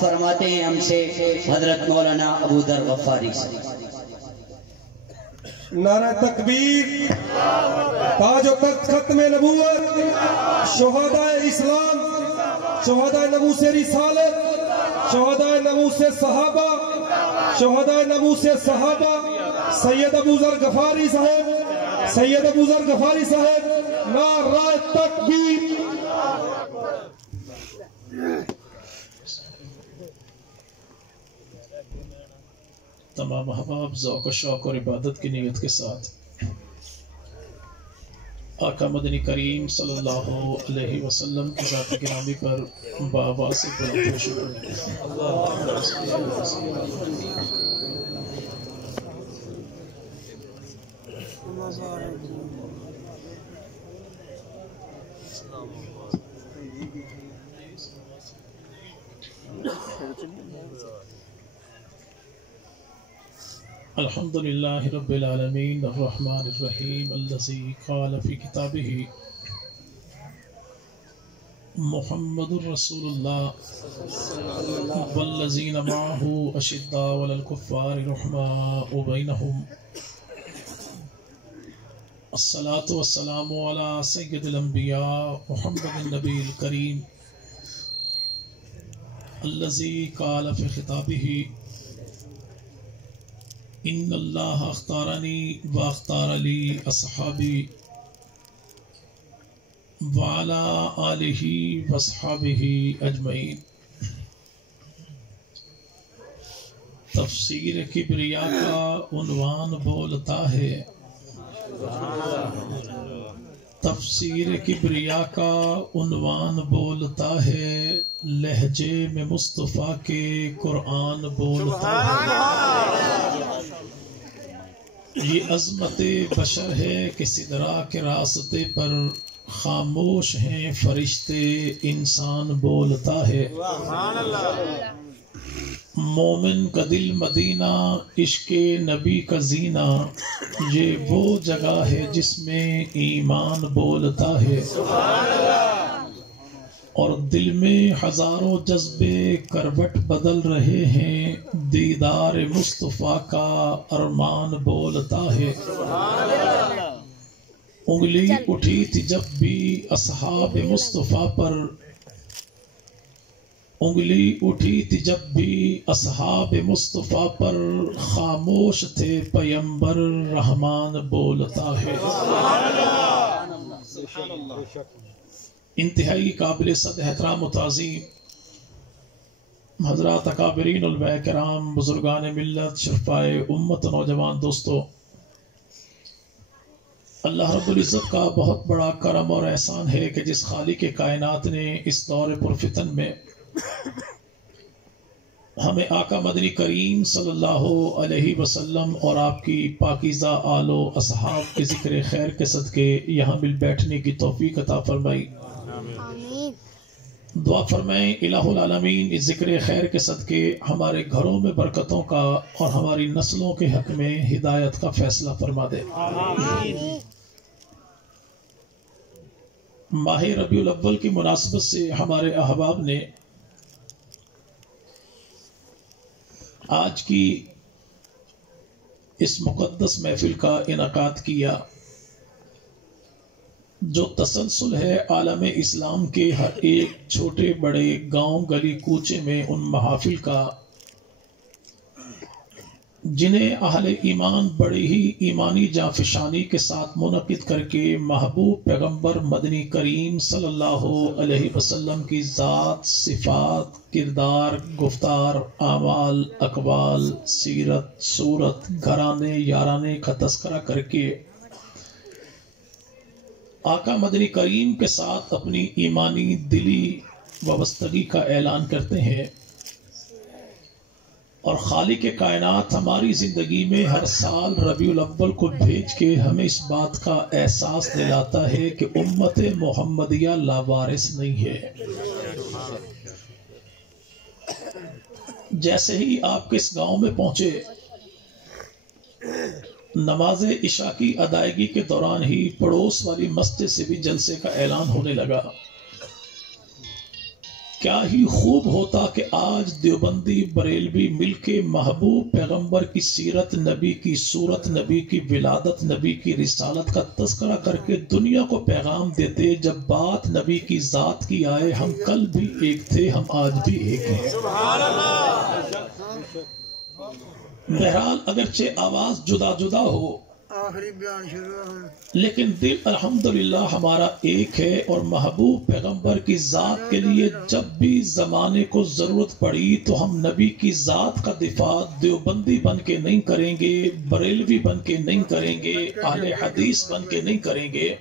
فرماتے ہیں ہم سے حضرت مولانا ابو ذر غفاری سے۔ نعرہ تکبیر، تاج و تخت ختم نبوت، شہداء اسلام، شہداء ناموس رسالت، شہداء ناموس صحابہ، شہداء ناموس صحابہ، سید ابو ذر غفاری صاحب، سید ابو ذر غفاری صاحب، نعرہ تکبیر۔ تمام احباب ذوق و شوق اور عبادت کی نیت کے ساتھ آقا مدنی کریم صلی اللہ علیہ وسلم کی ذات گرامی پر بابا سے بلند و شکر الحمد لله رب العالمين الرحمن الرحيم الذي قال في كتابه محمد رسول الله والذين معه أشداء على الكفار رحماء بينهم الصلاة والسلام على سيد الأنبياء محمد النبي الكريم الذي قال في خطابه ان اللہ اختارنی واختار لی اصحابی وعلی آلہ واصحابہ اجمعین۔ تفسیر کبریا کا عنوان بولتا ہے، تفسیر کبریا کا عنوان بولتا ہے، لہجے میں مصطفیٰ کے قرآن بولتا ہے۔ یہ عظمت بشر ہے کہ سدرا کے راستے پر خاموش ہیں فرشتے، انسان بولتا ہے۔ مومن کا دل مدینہ، عشق نبی کا زینہ، یہ وہ جگہ ہے جس میں ایمان بولتا ہے۔ اور دل میں ہزاروں جذبے کروٹ بدل رہے ہیں، دیدار مصطفیٰ کا ارمان بولتا ہے۔ انگلی اٹھی تھی جب بھی اصحاب مصطفیٰ پر، انگلی اٹھی تھی جب بھی اصحاب مصطفیٰ پر، خاموش تھے پیمبر رحمان بولتا ہے۔ انتہائی قابل صد احترام و تعظیم حضرات اکابرین علماء کرام، بزرگان ملت، شرفائے امت، نوجوان دوستو، اللہ رب العزت کا بہت بڑا کرم اور احسان ہے کہ جس خالق کائنات نے اس دور پرفتن میں ہمیں آقا مدنی کریم صلی اللہ علیہ وسلم اور آپ کی پاکیزہ آل و اصحاب کے ذکر خیر کے صدقے یہاں مل بیٹھنے کی توفیق عطا فرمائی۔ دعا فرمائیں الہ العالمین اس ذکر خیر کے صدقے ہمارے گھروں میں برکتوں کا اور ہماری نسلوں کے حق میں ہدایت کا فیصلہ فرما دے۔ ماہ ربیع الاول کی مناسبت سے ہمارے احباب نے آج کی اس مقدس محفل کا انعقاد کیا، جو تسلسل ہے عالم اسلام کے ہر ایک چھوٹے بڑے گاؤں گلی کوچے میں ان محافل کا، جنہیں اہل ایمان بڑی ہی ایمانی جانفشانی کے ساتھ منعقد کر کے محبوب پیغمبر مدنی کریم صلی اللہ علیہ وسلم کی ذات، صفات، کردار، گفتار، اعمال، اقوال، سیرت، صورت، گھرانے یارانے کا تذکرہ کر کے آقا مدنی کریم کے ساتھ اپنی ایمانی دلی وابستگی کا اعلان کرتے ہیں، اور خالق کائنات ہماری زندگی میں ہر سال ربیع الاول کو بھیج کے ہمیں اس بات کا احساس دلاتا ہے کہ امت محمدیہ لاوارث نہیں ہے۔ جیسے ہی آپ کے اس گاؤں میں پہنچے، نماز عشاء کی ادائیگی کے دوران ہی پڑوس والی مسجد سے بھی جلسے کا اعلان ہونے لگا۔ کیا ہی خوب ہوتا کہ آج دیوبندی بریلوی مل کے محبوب پیغمبر کی سیرت، نبی کی صورت، نبی کی ولادت، نبی کی رسالت کا تذکرہ کر کے دنیا کو پیغام دیتے، جب بات نبی کی ذات کی آئے، ہم کل بھی ایک تھے، ہم آج بھی ایک ہیں۔ بہرحال اگرچہ آواز جدا جدا ہو، آخری بیان شروع ہے، لیکن دل الحمدللہ ہمارا ایک ہے، اور محبوب پیغمبر کی ذات کے لیے جب بھی زمانے کو ضرورت پڑی تو ہم نبی کی ذات کا دفاع دیوبندی بن کے نہیں کریں گے، بریلوی بن کے نہیں کریں گے، اہل حدیث بن کے نہیں کریں گے،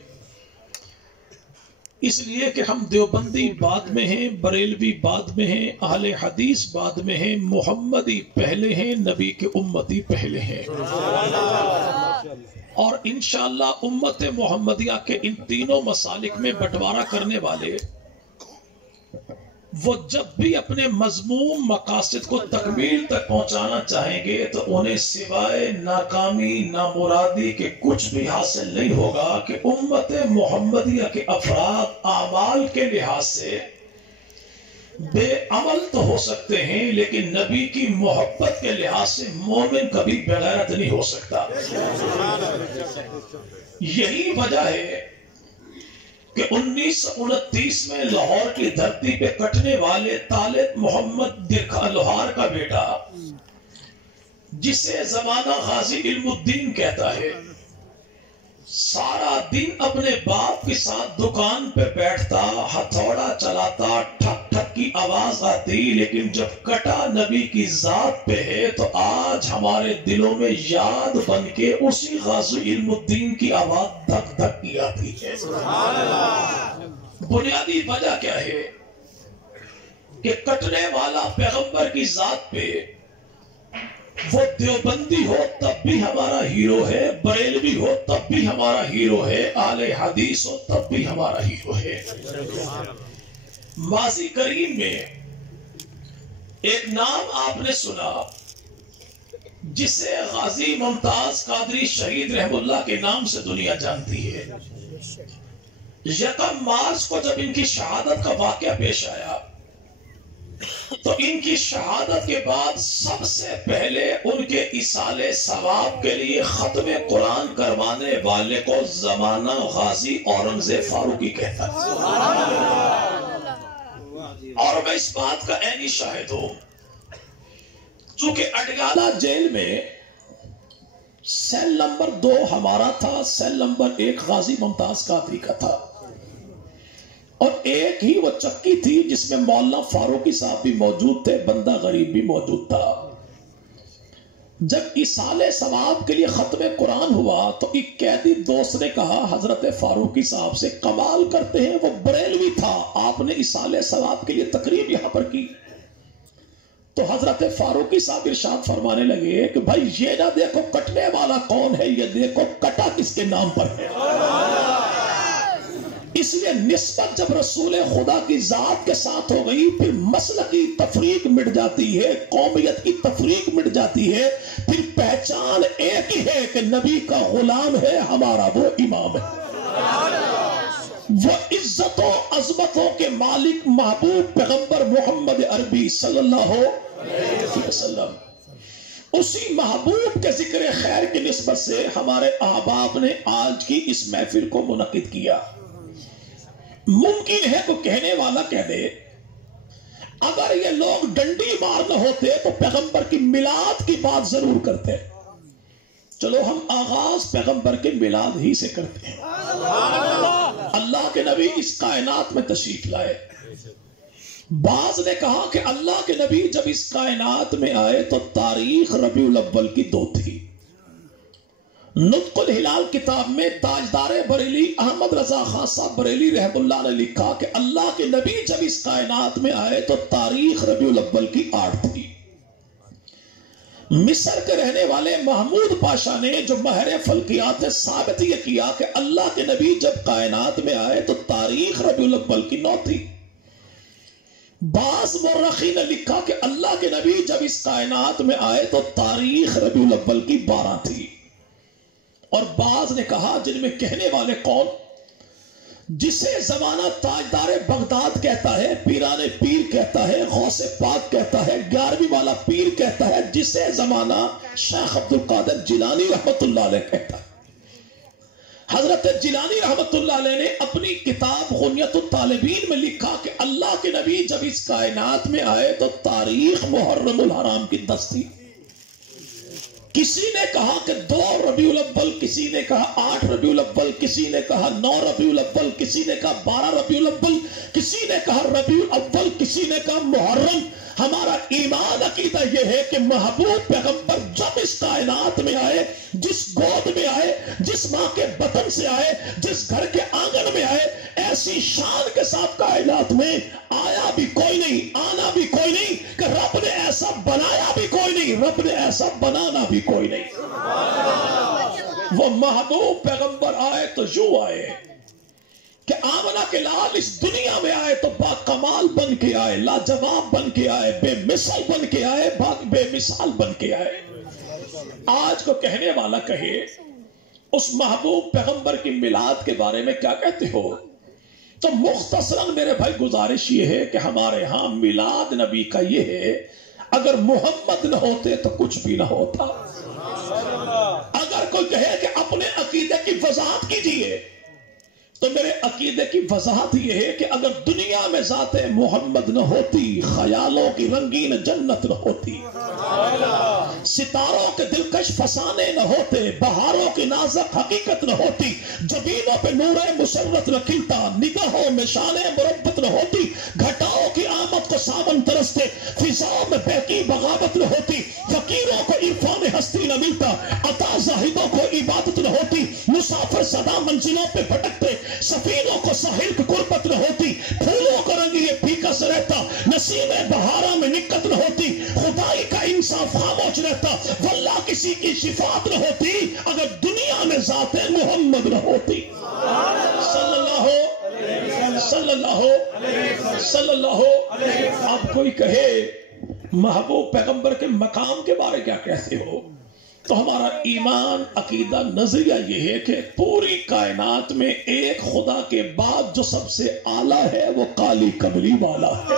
اس لیے کہ ہم دیوبندی بعد میں ہیں، بریلوی بعد میں ہیں، اہل حدیث بعد میں ہیں، محمدی پہلے ہیں، نبی کے امتی پہلے ہیں، اور انشاءاللہ امت محمدیہ کے ان تینوں مسالک میں بٹوارا کرنے والے وہ جب بھی اپنے مذموم مقاصد کو تکمیل تک پہنچانا چاہیں گے تو انہیں سوائے ناکامی نامرادی کے کچھ بھی حاصل نہیں ہوگا کہ امت محمدیہ کے افراد اعمال کے لحاظ سے بے عمل تو ہو سکتے ہیں، لیکن نبی کی محبت کے لحاظ سے مومن کبھی بغیرت نہیں ہو سکتا۔ یہی وجہ ہے کہ 1929 میں لاہور کی دھرتی پہ کٹنے والے طالب محمد لوہار کا بیٹا، جسے زمانہ غازی علم الدین کہتا ہے، سارا دن اپنے باپ کے ساتھ دکان پہ بیٹھتا، ہتھوڑا چلاتا، ٹھک ٹھک کی آواز آتی، لیکن جب کٹا نبی کی ذات پہ ہے تو آج ہمارے دلوں میں یاد بن کے اسی غازی علم الدین کی آواز دھک دھک کی آتی ہے۔ بنیادی وجہ کیا ہے کہ کٹنے والا پیغمبر کی ذات پہ وہ دیوبندی ہو تب بھی ہمارا ہیرو ہے، بریلوی ہو تب بھی ہمارا ہیرو ہے، اہل حدیث ہو تب بھی ہمارا ہیرو ہے۔ ماضی قریب میں ایک نام آپ نے سنا جسے غازی ممتاز قادری شہید رحم اللہ کے نام سے دنیا جانتی ہے۔ 1 مارچ کو جب ان کی شہادت کا واقعہ پیش آیا تو ان کی شہادت کے بعد سب سے پہلے ان کے ایصال ثواب کے لیے ختم قرآن کروانے والے کو زمانہ غازی اورنگزیب فاروقی کہتا ہے، اور میں اس بات کا عینی شاہد ہوں، چونکہ اڈیالہ جیل میں سیل نمبر 2 ہمارا تھا، سیل نمبر 1 غازی ممتاز قادری کا تھا، اور ایک ہی وہ چکی تھی جس میں مولانا فاروقی صاحب بھی موجود تھے، بندہ غریب بھی موجود تھا۔ جب ایصال ثواب کے لیے ختم قرآن ہوا تو ایک قیدی دوست نے کہا حضرت فاروقی صاحب سے، کمال کرتے ہیں، وہ بریلوی تھا، آپ نے ایصال ثواب کے لیے تقریب یہاں پر کی۔ تو حضرت فاروقی صاحب ارشاد فرمانے لگے کہ بھائی یہ نہ دیکھو کٹنے والا کون ہے، یہ دیکھو کٹا کس کے نام پر ہے۔ اس لیے نسبت جب رسول خدا کی ذات کے ساتھ ہو گئی، پھر مسلکی تفریق مٹ جاتی ہے، قومیت کی تفریق مٹ جاتی ہے، پھر پہچان ایک ہی ہے کہ نبی کا غلام ہے، ہمارا وہ امام ہے۔ وہ عزتوں عظمتوں کے مالک محبوب پیغمبر محمد عربی صلی اللہ علیہ وسلم، اسی محبوب کے ذکر خیر کی نسبت سے ہمارے احباب نے آج کی اس محفل کو منعقد کیا۔ ممکن ہے کوئی کہنے والا کہہ دے اگر یہ لوگ ڈنڈی مار نہ ہوتے تو پیغمبر کی میلاد کی بات ضرور کرتے۔ چلو ہم آغاز پیغمبر کے میلاد ہی سے کرتے ہیں۔ اللہ کے نبی اس کائنات میں تشریف لائے۔ بعض نے کہا کہ اللہ کے نبی جب اس کائنات میں آئے تو تاریخ ربیع الاول کی 2 تھی۔ نطق الہلال کتاب میں تاجدار بریلی احمد رضا خان صاحب بریلی رحم اللہ نے لکھا کہ اللہ کے نبی جب اس کائنات میں آئے تو تاریخ ربیع الاول کی 8 تھی۔ مصر کے رہنے والے محمود پاشا نے جو ماہر فلکیات نے ثابت یہ کیا کہ اللہ کے نبی جب کائنات میں آئے تو تاریخ ربیع الاول کی 9 تھی۔ بعض مورخین نے لکھا کہ اللہ کے نبی جب اس کائنات میں آئے تو تاریخ ربیع الاول کی 12 تھی، اور بعض نے کہا جن میں کہنے والے کون جسے زمانہ تاجدار بغداد کہتا ہے، پیران پیر کہتا ہے، غوث پاک کہتا ہے، 11ویں والا پیر کہتا ہے، جسے زمانہ شیخ عبد القادر جیلانی رحمت اللہ علیہ کہتا ہے۔ حضرت جیلانی رحمت اللہ علیہ نے اپنی کتاب غنیت الطالبین میں لکھا کہ اللہ کے نبی جب اس کائنات میں آئے تو تاریخ محرم الحرام کی 10 تھی۔ کسی نے کہا کہ 2 ربیع الاول، کسی نے کہا 8 ربیع الاول، کسی نے کہا 9 ربیع الاول، کسی نے کہا 12 ربیع الاول، کسی نے کہا ربیع الاول، کسی نے کہا محرم۔ ہمارا ایمان عقیدہ یہ ہے کہ محبوب پیغمبر جب اس کائنات میں آئے، جس گود میں آئے، جس ماں کے بطن سے آئے، جس گھر کے آنگن میں آئے، ایسی شان کے ساتھ کائنات میں آیا بھی کوئی نہیں، آنا بھی کوئی نہیں، کہ رب نے ایسا بنایا بھی کوئی نہیں، رب نے ایسا بنانا بھی کوئی نہیں۔ وہ محبوب پیغمبر آئے تو یوں آئے کہ آمنہ کے لال اس دنیا میں آئے تو با کمال بن کے آئے، لاجواب بن کے آئے، بے مثال بن کے آئے، بے مثال بن کے آئے۔ آج کو کہنے والا کہے اس محبوب پیغمبر کی میلاد کے بارے میں کیا کہتے ہو، تو مختصراً میرے بھائی گزارش یہ ہے کہ ہمارے ہاں میلاد نبی کا یہ ہے، اگر محمد نہ ہوتے تو کچھ بھی نہ ہوتا۔ اگر کوئی کہے کہ اپنے عقیدے کی وضاحت کیجئے تو میرے عقیدے کی وضاحت یہ ہے کہ اگر دنیا میں ذات محمد نہ ہوتی، خیالوں کی رنگین جنت نہ ہوتی، ستاروں کے دلکش فسانے نہ ہوتے، بہاروں کی نازک حقیقت نہ ہوتی، جبینوں پہ نور مسرت نہ کھلتا، نگاہوں میں شان مربت نہ ہوتی، گھٹاؤں کی آمد کو ساون ترستے، فضاؤں میں بہکی بغاوت نہ ہوتی، فقیروں کو عرفان ہستی نہ ملتا، عطا زاہدوں کو عبادت نہ ہوتی، مسافر سدا منزلوں پہ بھٹکتے، سفینوں کو ساحل کی قربت نہ ہوتی، پھولوں کا رنگ یہ پھیکا سے رہتا، نسیم بہارا میں نکت نہ ہوتی، خدائی کا انصاف خاموش رہتا، واللہ کسی کی شفاعت نہ ہوتی اگر دنیا میں ذات محمد نہ ہوتی۔ صلی اللہ اب کوئی کہے محبوب پیغمبر کے مقام کے بارے کیا کہتے ہو، تو ہمارا ایمان عقیدہ نظریہ یہ ہے کہ پوری کائنات میں ایک خدا کے بعد جو سب سے اعلیٰ ہے وہ کالی کملی والا ہے۔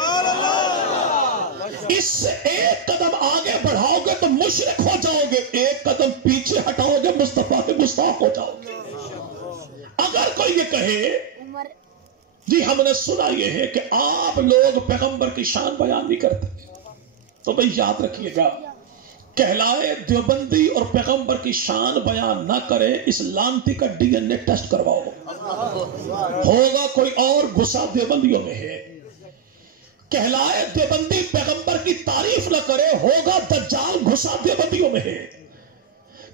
اس سے ایک قدم آگے بڑھاؤ گے تو مشرک ہو جاؤ گے، ایک قدم پیچھے ہٹاؤ گے مصطفیٰ کے گستاخ ہو جاؤ گے۔ اگر کوئی یہ کہے جی ہم نے سنا یہ ہے کہ آپ لوگ پیغمبر کی شان بیان نہیں کرتے، تو بھئی یاد رکھیے گا، کہلائے دیوبندی اور پیغمبر کی شان بیان نہ کرے، اس لانتی کا ڈی این اے ٹیسٹ کرواؤ، ہوگا کوئی اور گھسا دیوبندیوں میں ہے۔ کہلائے دیوبندی پیغمبر کی تعریف نہ کرے، ہوگا دجال گھسا دیوبندیوں میں ہے۔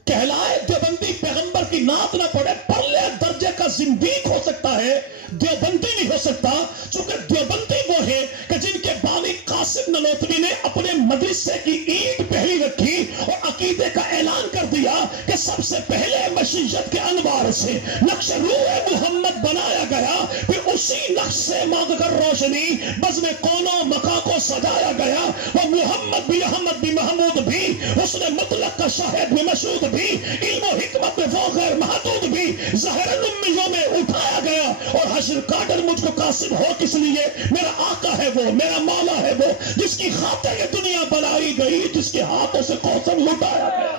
کہلائے دیوبندی پیغمبر کی نعت نہ پڑھے، پرلے درجے کا زندیق ہو سکتا ہے، دیوبندی نہیں ہو سکتا، چونکہ دیوبندی وہ ہے کہ جن کے بانی قاسم نانوتوی نے اپنے مدرسے کی اینٹ پہلی رکھی اور عقیدے کا اعلان کر دیا کہ سب سے پہلے مشیت کے انوار سے نقش روح محمد بنایا گیا، پھر اسی نقش سے مانگ کر روشنی بزم کونوں مکا کو سجایا گیا، وہ محمد بھی احمد بھی محمود بھی، اس نے مطلق کا شاہد بھی مشہود بھی، علم و حکمت میں وہ غیر محدود بھی، ظاہر امیوں میں اٹھایا گیا، اور حشر کاٹر مجھ کو قاسم ہو کس لیے، میرا آقا ہے وہ، میرا مولا ہے وہ، جس کی خاطر یہ دنیا بنائی گئی، جس کے ہاتھوں سے کوثر لٹایا گیا۔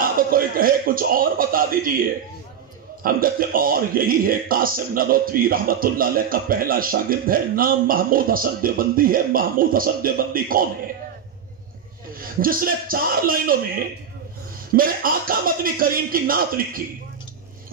اب کوئی کہے کچھ اور بتا دیجئے، ہم کہتے اور یہی ہے۔ قاسم نانوتوی رحمت اللہ علیہ کا پہلا شاگرد ہے، نام محمود حسن دیوبندی ہے۔ محمود حسن دیوبندی کون ہے؟ جس نے 4 لائنوں میں میرے آقا مدنی کریم کی نعت لکھی،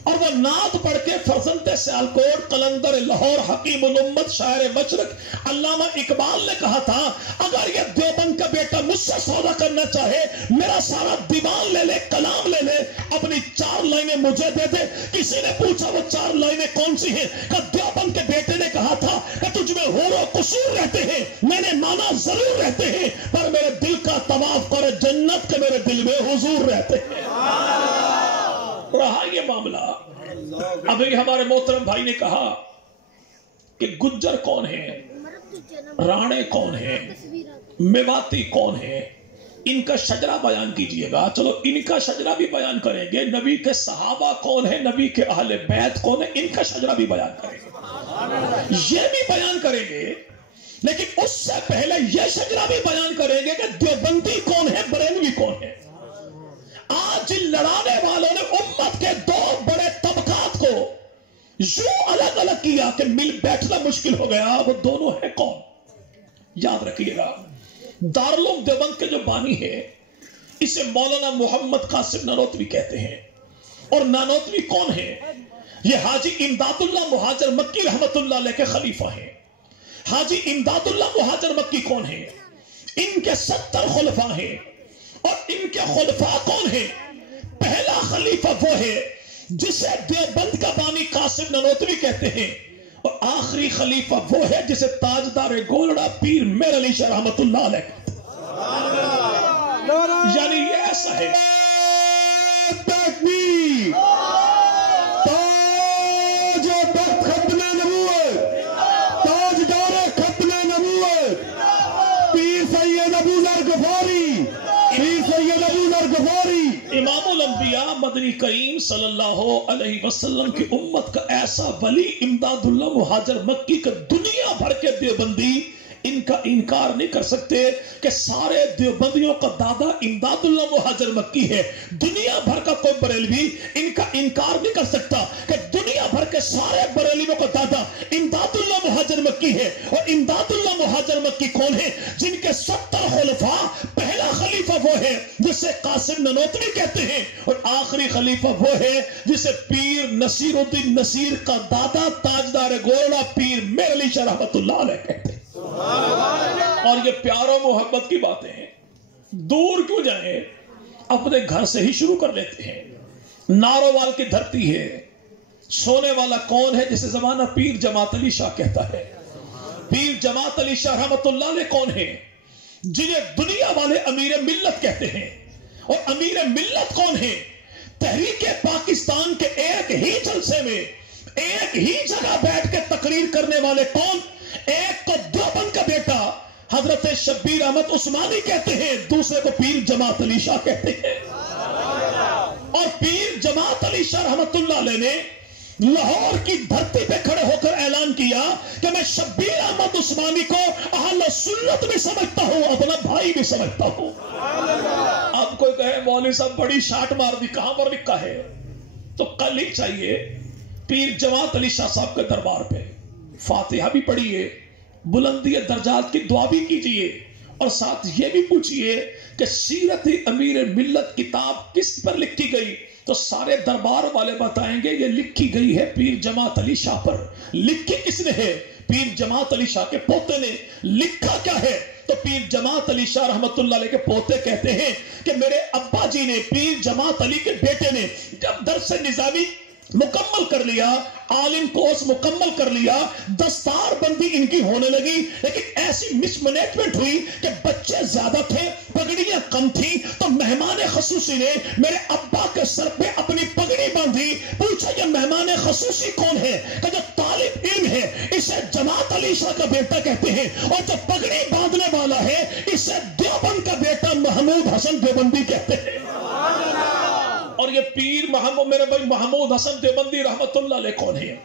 اور وہ نعت پڑھ کے فرزند سیالکوٹ، قلندر لاہور، حکیم الامت، شاعر مشرق علامہ اقبال نے کہا تھا اگر یہ دیوبند کا بیٹا مجھ سے سودا کرنا چاہے، میرا سارا دیوان لے لے، کلام لے لے، اپنی 4 لائنیں مجھے دے دے۔ کسی نے پوچھا وہ 4 لائنیں کون سی ہیں؟ کہ دیوبند کے بیٹے نے کہا تھا کہ تجھ میں حور و قصور رہتے ہیں، میں نے مانا ضرور رہتے ہیں، پر میرے دل کا طواف کرے جنت کے میرے دل میں حضور رہتے ہیں۔ رہا یہ معاملہ، ابھی ہمارے محترم بھائی نے کہا کہ گجر کون ہے، رانے کون ہیں، میواتی کون ہیں، ان کا شجرہ بیان کیجئے گا. چلو ان کا شجرہ بھی بیان کریں گے. نبی کے صحابہ کون ہیں, نبی کے اہل بیت کون ہیں, ان کا شجرہ بھی بیان کریں گے, یہ بھی بیان کریں گے. لیکن اس سے پہلے یہ شجرہ بھی بیان کریں گے کہ دیوبندی کون ہے, بریلوی کون ہے. آج لڑانے والوں نے امت کے دو بڑے طبقات کو یوں الگ الگ کیا کہ مل بیٹھنا مشکل ہو گیا. وہ دونوں ہیں کون؟ یاد رکھیے گا, دارالعلوم دیوبند کے جو بانی ہے اسے مولانا محمد قاسم نانوتوی کہتے ہیں. اور نانوتوی کون ہے؟ یہ حاجی امداد اللہ مہاجر مکی رحمت اللہ علیہ کے خلیفہ ہیں. حاجی امداد اللہ مہاجر مکی کون ہیں؟ ان کے 70 خلفاء ہیں. اور ان کے خلفاء کون ہیں؟ پہلا خلیفہ وہ ہے جسے دیوبند کا بانی قاسم نانوتوی کہتے ہیں. اور آخری خلیفہ وہ ہے جسے تاجدار گولڑا پیر میر علی شاہ رحمت اللہ علیہ. یعنی یہ ایسا ہے تکبیر, تاج و تخت ختم نبوت, تاجدار ختم نبوت, پیر سید ابو ذر غفاری, پیر سید ابو ذر غفاری, امام الانبیاء مدنی کریم صلی اللہ علیہ وسلم کی امت کا ایسا ولی امداد اللہ مہاجر مکی کا دنیا بھر کے دیوبندی ان کا انکار نہیں کر سکتے کہ سارے دیوبندیوں کا دادا امداد اللہ مہاجر مکی ہے. دنیا بھر کا کوئی بریلوی ان کا انکار نہیں کر سکتا کہ دنیا بھر کے سارے بریلویوں کا دادا امداد اللہ مہاجر مکی ہے. اور امداد اللہ مہاجر مکی کون ہے؟ جن کے 70 خلفاء. پہلا خلیفہ وہ ہے جسے قاسم نانوتوی کہتے ہیں, اور آخری خلیفہ وہ ہے جسے پیر نصیر الدین نصیر کا دادا تاجدار گولڑا پیر میر علی شاہ رحمت اللہ علیہ کہتے ہیں. اور یہ پیار و محبت کی باتیں ہیں, دور کیوں جائیں, اپنے گھر سے ہی شروع کر لیتے ہیں. نارووال کی دھرتی ہے, سونے والا کون ہے جسے زمانہ پیر جماعت علی شاہ کہتا ہے. پیر جماعت علی شاہ رحمت اللہ علیہ کون ہے؟ جنہیں دنیا والے امیر ملت کہتے ہیں. اور امیر ملت کون ہے؟ تحریک پاکستان کے ایک ہی جلسے میں ایک ہی جگہ بیٹھ کے تقریر کرنے والے کون؟ ایک کو دیوبند کا بیٹا حضرت شبیر احمد عثمانی کہتے ہیں, دوسرے کو پیر جماعت علی شاہ کہتے ہیں. اور پیر جماعت علی شاہ رحمت اللہ علیہ نے لاہور کی دھرتی پہ کھڑے ہو کر اعلان کیا کہ میں شبیر احمد عثمانی کو اہل سنت بھی سمجھتا ہوں, اپنا بھائی بھی سمجھتا ہوں. اب کوئی کہے مولوی صاحب بڑی شاٹ مار دی, کہاں پر لکھا ہے؟ تو کل ہی چاہیے پیر جماعت علی شاہ صاحب کے دربار پہ فاتحہ بھی پڑھیے, بلندی درجات کی دعا بھی کیجئے, اور ساتھ یہ بھی پوچھئے کہ سیرت امیر ملت کتاب کس پر لکھی گئی. تو سارے دربار والے بتائیں گے یہ لکھی گئی ہے پیر جماعت علی شاہ پر. لکھی کس نے ہے؟ پیر جماعت علی شاہ کے پوتے نے. لکھا کیا ہے؟ تو پیر جماعت علی شاہ رحمت اللہ علیہ کے پوتے کہتے ہیں کہ میرے ابا جی نے, پیر جماعت علی کے بیٹے نے, جب درس نظامی مکمل کر لیا, عالم کورس مکمل کر لیا, دستار بندی ان کی ہونے لگی, لیکن ایسی مس مینجمنٹ ہوئی کہ بچے زیادہ تھے, پگڑیاں کم تھیں, تو مہمان خصوصی نے میرے ابا کے سر پہ اپنی پگڑی باندھی. پوچھا یہ مہمان خصوصی کون ہے؟ کہ جو طالب علم ہے اسے جماعت علی شاہ کا بیٹا کہتے ہیں, اور جو پگڑی باندھنے والا ہے اسے دیوبند کا بیٹا محمود حسن دیوبندی کہتے ہیں. اور یہ پیر محمد, میرے بھائی محمود حسن دیوبندی رحمت اللہ علیہ کون ہے؟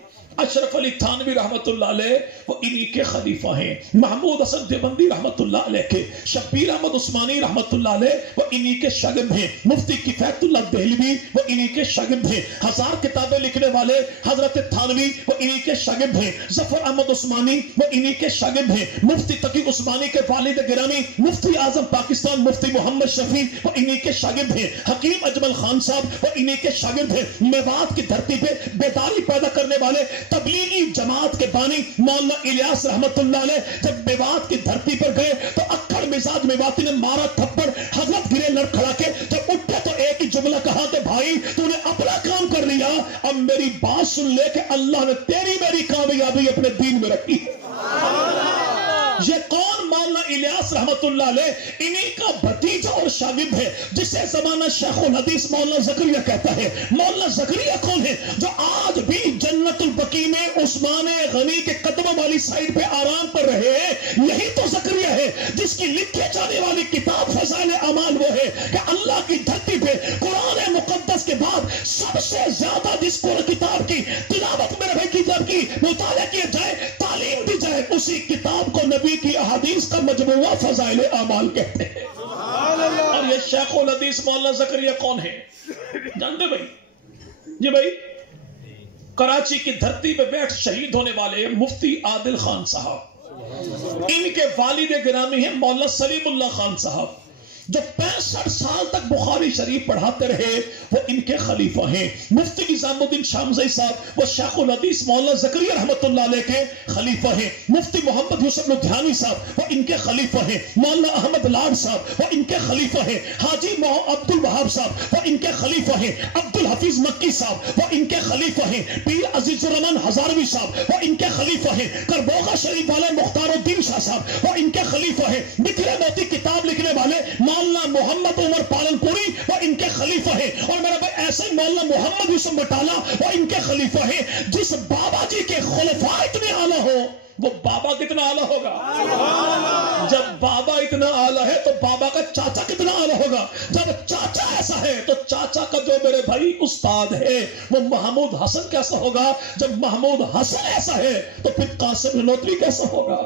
اشرف علی تھانوی رحمت اللہ علیہ وہ انہی کے خلیفہ ہیں. محمود حسن دیوبندی رحمت اللہ علیہ کے, شبیر احمد عثمانی رحمت اللہ علیہ وہ انہی کے شاگرد ہیں. مفتی کفایت اللہ دہلوی وہ انہی کے شاگرد ہیں. 1000 کتابیں لکھنے والے حضرت تھانوی وہ انہی کے شاگرد ہیں. ظفر احمد عثمانی وہ انہی کے شاگرد ہیں. مفتی تقی عثمانی کے والد گرامی مفتی اعظم پاکستان مفتی محمد شفیع وہ انہی کے شاگرد ہیں. حکیم اجمل خان صاحب وہ انہی کے شاگرد ہیں. میوات کی دھرتی پہ بیداری پیدا کرنے والے تبلیغی جماعت کے بانی مولانا الیاس رحمت اللہ علیہ جب میوات کی دھرتی پر گئے تو اکڑ مزاج میواتی نے مارا تھپڑ, حضرت گرے لڑ کھڑا کے جب اٹھے تو ایک ہی جملہ کہا کہ بھائی تو نے اپنا کام کر لیا, اب میری بات سن لے کہ اللہ نے تیری میری کامیابی اپنے دین میں رکھی. یہ کون؟ مولانا الیاس رحمت اللہ علیہ، انہی کا بھتیجا اور شاگرد ہے جسے زمانہ شیخ الحدیث مولانا زکریا کہتا ہے۔ مولانا زکریا کون ہے؟ جو آج بھی جنت البقیع میں عثمان غنی کے قدموں والی سائڈ پہ آرام پر رہے ہیں، یہی تو زکریا ہے جس کی لکھی جانے والی کتاب فضائل اعمال وہ ہے کہ اللہ کی دھرتی پہ قرآن مقدس کے بعد سب سے زیادہ جس کو کتاب کی تلاوت میرے بھائی کتاب کی مطالعہ کیا جائے، تعلیم دی جائے، اسی کتاب کو نبی کی احادیث کا مجموعہ فضائل اعمال کہتے ہیں۔ اور یہ شیخ الحدیث مولانا زکریا کون ہے جانتے بھائی؟ جی بھائی، کراچی کی دھرتی پہ بیٹھ شہید ہونے والے مفتی عادل خان صاحب، ان کے والد گرامی ہیں مولانا سلیم اللہ خان صاحب، جو 65 سال تک بخاری شریف پڑھاتے رہے، وہ ان کے خلیفہ ہیں۔ مفتی نظام الدین شامزئی صاحب، وہ شیخ الحدیث مولانا زکریا رحمت اللہ علیہ کے خلیفہ ہیں۔ مفتی محمد یوسف لدھیانی صاحب، وہ ان کے خلیفہ ہیں۔ مولانا احمد لاڈ صاحب، وہ ان کے خلیفہ ہیں۔ حاجی عبد الوہاب صاحب، وہ ان کے خلیفہ ہیں۔ عبد الحفیظ مکی صاحب، وہ ان کے خلیفہ ہیں۔ پیر عزیز الرحمان ہزاروی صاحب، وہ ان کے خلیفہ ہیں۔ کربوغا شریف والے مختار الدین شاہ صاحب، وہ ان کے خلیفہ ہیں۔ بکھرے موتی کتاب لکھنے والے مولانا محمد عمر پالن پوری، وہ ان کے خلیفہ ہیں۔ اور میرا بھائی ایسے مولانا محمد یوسف بٹالہ، وہ ان کے خلیفہ ہیں۔ جس بابا جی کے خلفاء اتنے اعلیٰ ہو، وہ بابا کتنا اعلیٰ ہوگا؟ جب بابا اتنا اعلیٰ ہے تو بابا کا چاچا کتنا اعلیٰ ہوگا؟ جب چاچا ایسا ہے تو چاچا کا جو میرے بھائی استاد ہے وہ محمود حسن کیسا ہوگا؟ جب محمود حسن ایسا ہے تو پھر قاسم ننوتوی کیسا ہوگا؟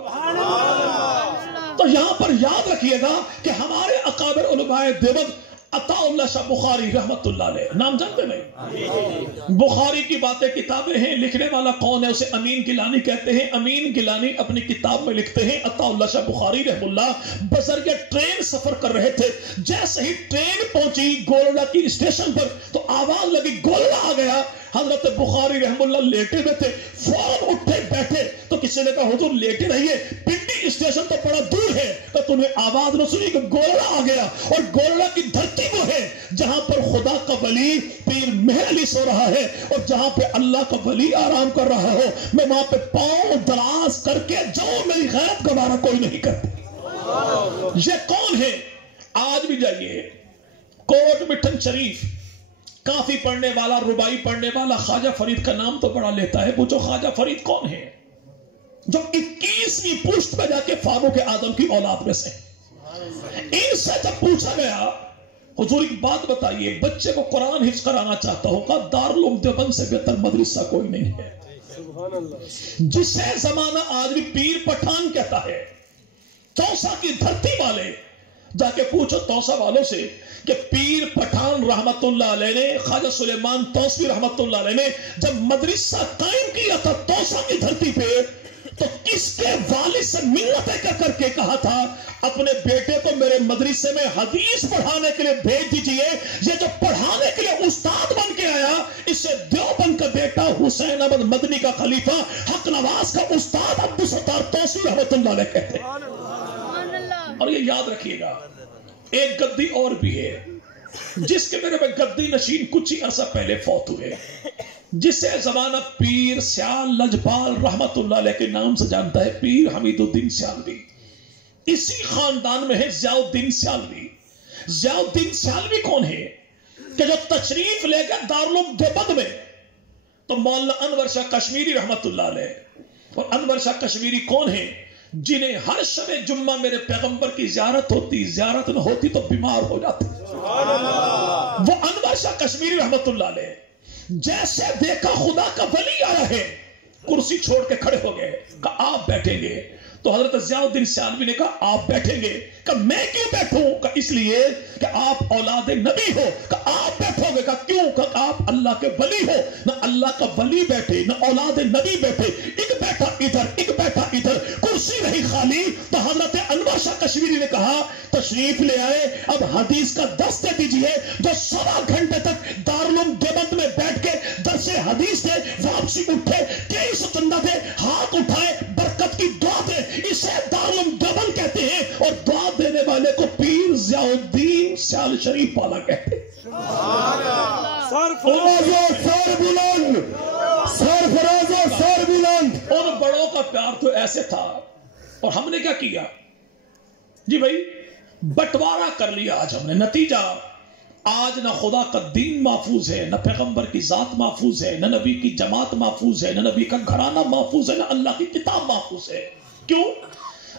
تو یہاں پر یاد رکھیے گا کہ ہمارے اکابر علماء دیوبند عطا اللہ شاہ بخاری رحمت اللہ علیہ، نام جانتے نہیں؟ بخاری کی باتیں کتابیں ہیں، لکھنے والا کون ہے؟ اسے امین گیلانی کہتے ہیں۔ امین گیلانی اپنی کتاب میں لکھتے ہیں عطا اللہ شاہ بخاری رحم اللہ بذریعہ ٹرین سفر کر رہے تھے، جیسے ہی ٹرین پہنچی گولڑا کی اسٹیشن پر تو آواز لگی گولڑا آ گیا۔ حضرت بخاری رحم اللہ لیٹے ہوئے تھے، فوراً اٹھے بیٹھے تو کسی نے کہا حضور لیٹے رہیے، پنڈی اسٹیشن تو بڑا دور ہے، تو تمہیں آواز نہ سنی کہ گولڑا آ گیا۔ اور گولڑا کی دھرتی وہ ہے جہاں پر خدا کا ولی پیر مہر علی سو رہا ہے اور جہاں پہ اللہ کا ولی آرام کر رہا ہو، میں وہاں پہ پاؤں دراز کر کے جاؤں، میری غیرت گوارا کوئی نہیں کرتا۔ یہ کون ہے؟ آج بھی جائیے کوٹ مٹھن شریف، کافی پڑھنے والا، ربائی پڑھنے والا خواجہ فرید کا نام تو بڑا لیتا ہے، پوچھو خواجہ فرید کون ہے؟ جو 21ویں پشت پہ جا کے فاروق اعظم کی اولاد میں سے۔ ان سے جب پوچھا گیا حضور ایک بات بتائیے، بچے کو قرآن حفظ کرانا چاہتا ہوں، کہا دارالعلوم دیوبند سے بہتر مدرسہ کوئی نہیں ہے، جسے زمانہ آج بھی پیر پٹھان کہتا ہے۔ توسا کی دھرتی والے جا کے پوچھو توسا والوں سے کہ پیر پٹھان رحمت اللہ علیہ نے، خواجہ سلیمان توسوی رحمت اللہ علیہ نے جب مدرسہ قائم کیا تھا توسا کی دھرتی پہ، تو کس کے والد سے منتیں کر کر کے کہا تھا اپنے بیٹے کو میرے مدرسے میں حدیث پڑھانے کے لیے بھیج دیجئے، یہ جو پڑھانے کے لیے استاد بن کے آیا، اسے دیوبند کا بیٹا حسین احمد مدنی کا خلیفہ حق نواز کا استاد عبدالستار توسوی رحمت اللہ علیہ کہتے ہیں۔ اور یہ یاد رکھیے گا ایک گدی اور بھی ہے جس کے میرے میں گدی نشین کچھ ہی عرصہ پہلے فوت ہوئے، جسے زمانہ پیر سیال لجپال رحمت اللہ علیہ کے نام سے جانتا ہے، پیر حمید الدین سیالوی۔ اسی خاندان میں ہے ضیاء الدین سیالوی۔ ضیاء الدین سیالوی کون ہے کہ جو تشریف لے گئے دارالعلوم دیوبند میں تو مولانا انور شاہ کشمیری رحمت اللہ علیہ، اور انور شاہ کشمیری کون ہے؟ جنہیں ہر شب جمعہ میرے پیغمبر کی زیارت ہوتی، زیارت نہ ہوتی تو بیمار ہو جاتے۔ وہ انور شاہ کشمیری رحمت اللہ علیہ جیسے دیکھا خدا کا ولی آیا ہے، کرسی چھوڑ کے کھڑے ہو گئے، کہا آپ بیٹھیں گے۔ تو حضرت ضیاء الدین سیالوی نے کہا آپ بیٹھیں گے؟ کہ میں کیوں بیٹھوں؟ کہ اس لیے کہ آپ اولاد نبی ہو۔ کہ آپ بیٹھو گے؟ کہ کیوں؟ کہ آپ اللہ کے ولی ہو۔ نہ اللہ کا ولی بیٹھے نہ اولاد نبی بیٹھے، ایک بیٹھا ادھر ایک بیٹھا ادھر، کرسی رہی خالی۔ تو حضرت انور شاہ کشمیری نے کہا تشریف لے آئے، اب حدیث کا درس دے دیجئے۔ جو 1.25 گھنٹے تک دارالعلوم دیوبند میں بیٹھ کے درس حدیث دے، واپسی اٹھے، 23 چندہ دے، ہاتھ اٹھائے، برکت کی دعا دے، اسے دارالعلوم دیوبند کہتے ہیں، اور دعا دینے والے کو پیر ضیاء الدین سیال شریف والا کہتے ہیں۔ سر بلند، سر فراز و سر بلند۔ ان بڑوں کا پیار تو ایسے تھا اور ہم نے کیا کیا جی بھائی؟ بٹوارا کر لیا آج ہم نے. نتیجہ آج نہ خدا کا دین محفوظ ہے، نہ پیغمبر کی ذات محفوظ ہے، نہ نبی کی جماعت محفوظ ہے، نہ نبی کا گھرانہ محفوظ ہے، نہ اللہ کی کتاب محفوظ ہے. کیوں؟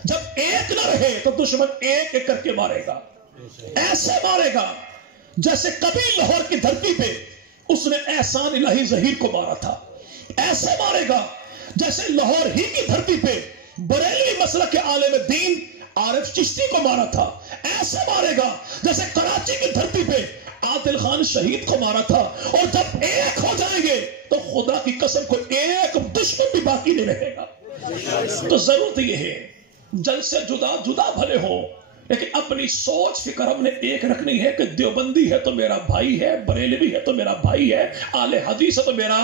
جب ایک نہ رہے تو دشمن ایک ایک کر کے مارے گا. ایسے مارے گا جیسے کبھی لاہور کی دھرتی پہ اس نے احسان الہی ظہیر کو مارا تھا. ایسے مارے گا جیسے لاہور ہی کی دھرتی پہ بریلوی مسلک کے عالم دین عارف چشتی کو مارا تھا. ایسے مارے گا جیسے کراچی کی دھرتی پہ عادل خان شہید کو مارا تھا. اور جب ایک ہو جائیں گے تو خدا کی قسم کو ایک دشمن بھی باقی نہیں رہے گا. تو ضرورت یہ ہے جن سے جدا جدا بھلے ہو لیکن اپنی سوچ فکر ہم نے ایک رکھنی ہے کہ دیوبندی ہے تو میرا بھائی ہے، بریلوی ہے تو میرا بھائی ہے، اہل حدیث ہے تو میرا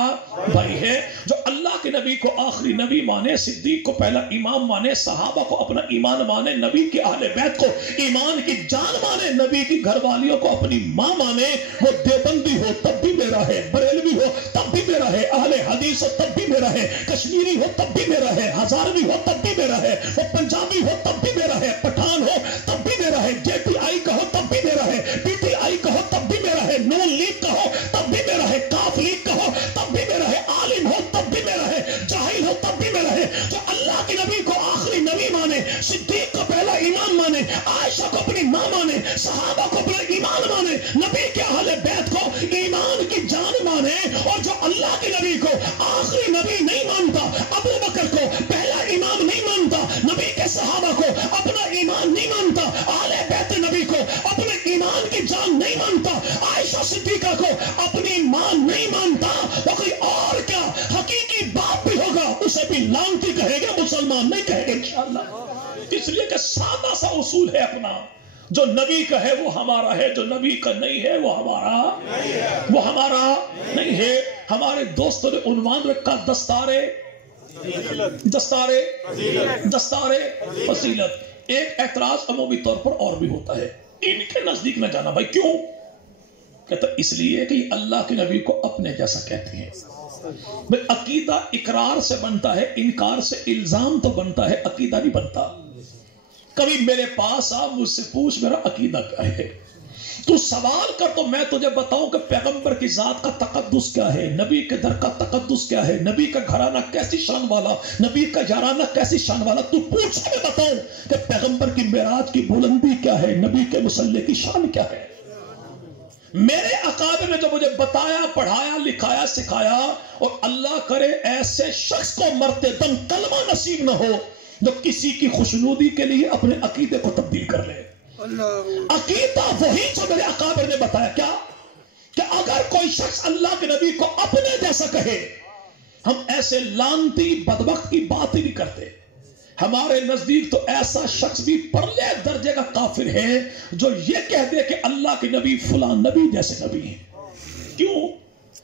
بھائی ہے. جو اللہ کے نبی کو آخری نبی مانے، صدیق کو پہلا امام مانے، صحابہ کو اپنا ایمان مانے، نبی کے اہل بیت کو ایمان کی جان مانے، نبی کی گھر والیوں کو اپنی ماں مانے، وہ دیوبندی ہو تب بھی میرا ہے، بریلوی ہو تب بھی میرا ہے، اہل حدیث ہو تب بھی میرا ہے، کشمیری ہو تب بھی میرا ہے، ہزاروی ہو تب بھی میرا ہے، وہ پنجابی ہو تب بھی میرا ہے، پٹھان ہو تب بھی میرا ہے، جے پی آئی کا ہو تب بھی میرا ہے، پی ٹی آئی کا ہو تب بھی میرا ہے، نون لیگ کا ہو تب بھی میرا ہے، کاف لیگ کا ہو تب بھی میرا ہے، عالم ہو تب بھی میرا ہے، جاہل ہو تب بھی میرا ہے. جو اللہ کے نبی کو آخری نبی مانے، صدیق کو پہلا امام مانے، عائشہ کو اپنی ماں مانے، صحابہ کو اپنا ایمان مانے، نبی کے اہل بیت کو ایمان کی جان مانے. اور جو اللہ کے نبی کو آخری نبی نہیں مانتا، ابو بکر کو پہلا امام نہیں مانتا، نبی کے صحابہ کو اپنا ایمان نہیں مانتا، اہل بیت نبی کو اپنے ایمان کی جان نہیں مانتا، عائشہ صدیقہ کو اپنی ماں نہیں مانتا، وہ کوئی اور کیا حقیقی باپ بھی ہوگا اسے بھی لعنتی کہے گا، مسلمان نہیں کہے گا انشاءاللہ. اس لیے کہ سادہ سا اصول ہے اپنا، جو نبی کا ہے وہ ہمارا ہے، جو نبی کا نہیں ہے وہ ہمارا نہیں ہے. ہمارے دوستوں نے عنوان رکھا دستارے فضیلت. ایک اعتراض عمومی طور پر اور بھی ہوتا ہے، ان کے نزدیک نہ جانا. بھائی کیوں؟ کہتا اس لیے کہ یہ اللہ کے نبی کو اپنے جیسا کہتے ہیں. بھائی عقیدہ اقرار سے بنتا ہے، انکار سے الزام تو بنتا ہے، عقیدہ نہیں بنتا. کبھی میرے پاس آ، مجھ سے پوچھ میرا عقیدہ کیا ہے، تو سوال کر تو میں تجھے بتاؤں کہ پیغمبر کی ذات کا تقدس کیا ہے، نبی کے در کا تقدس کیا ہے، نبی کا گھرانہ کیسی شان والا، نبی کا یارانہ کیسی شان والا. تو پوچھ میں بتاؤں کہ پیغمبر کی معراج کی بلندی کیا ہے، نبی کے مصلی کی شان کیا ہے. میرے اکابر نے جو مجھے بتایا، پڑھایا، لکھایا، سکھایا. اور اللہ کرے ایسے شخص کو مرتے دم کلمہ نصیب نہ ہو جو کسی کی خوشنودی کے لیے اپنے عقیدے کو تبدیل کر لے. عقیدہ وہی جو میرے اکابر نے بتایا. کیا کہ اگر کوئی شخص اللہ کے نبی کو اپنے جیسا کہے، ہم ایسے لانتی بدبخت کی بات ہی نہیں کرتے. ہمارے نزدیک تو ایسا شخص بھی پرلے درجے کا کافر ہے جو یہ کہہ دے کہ اللہ کے نبی فلاں نبی جیسے نبی ہیں. کیوں؟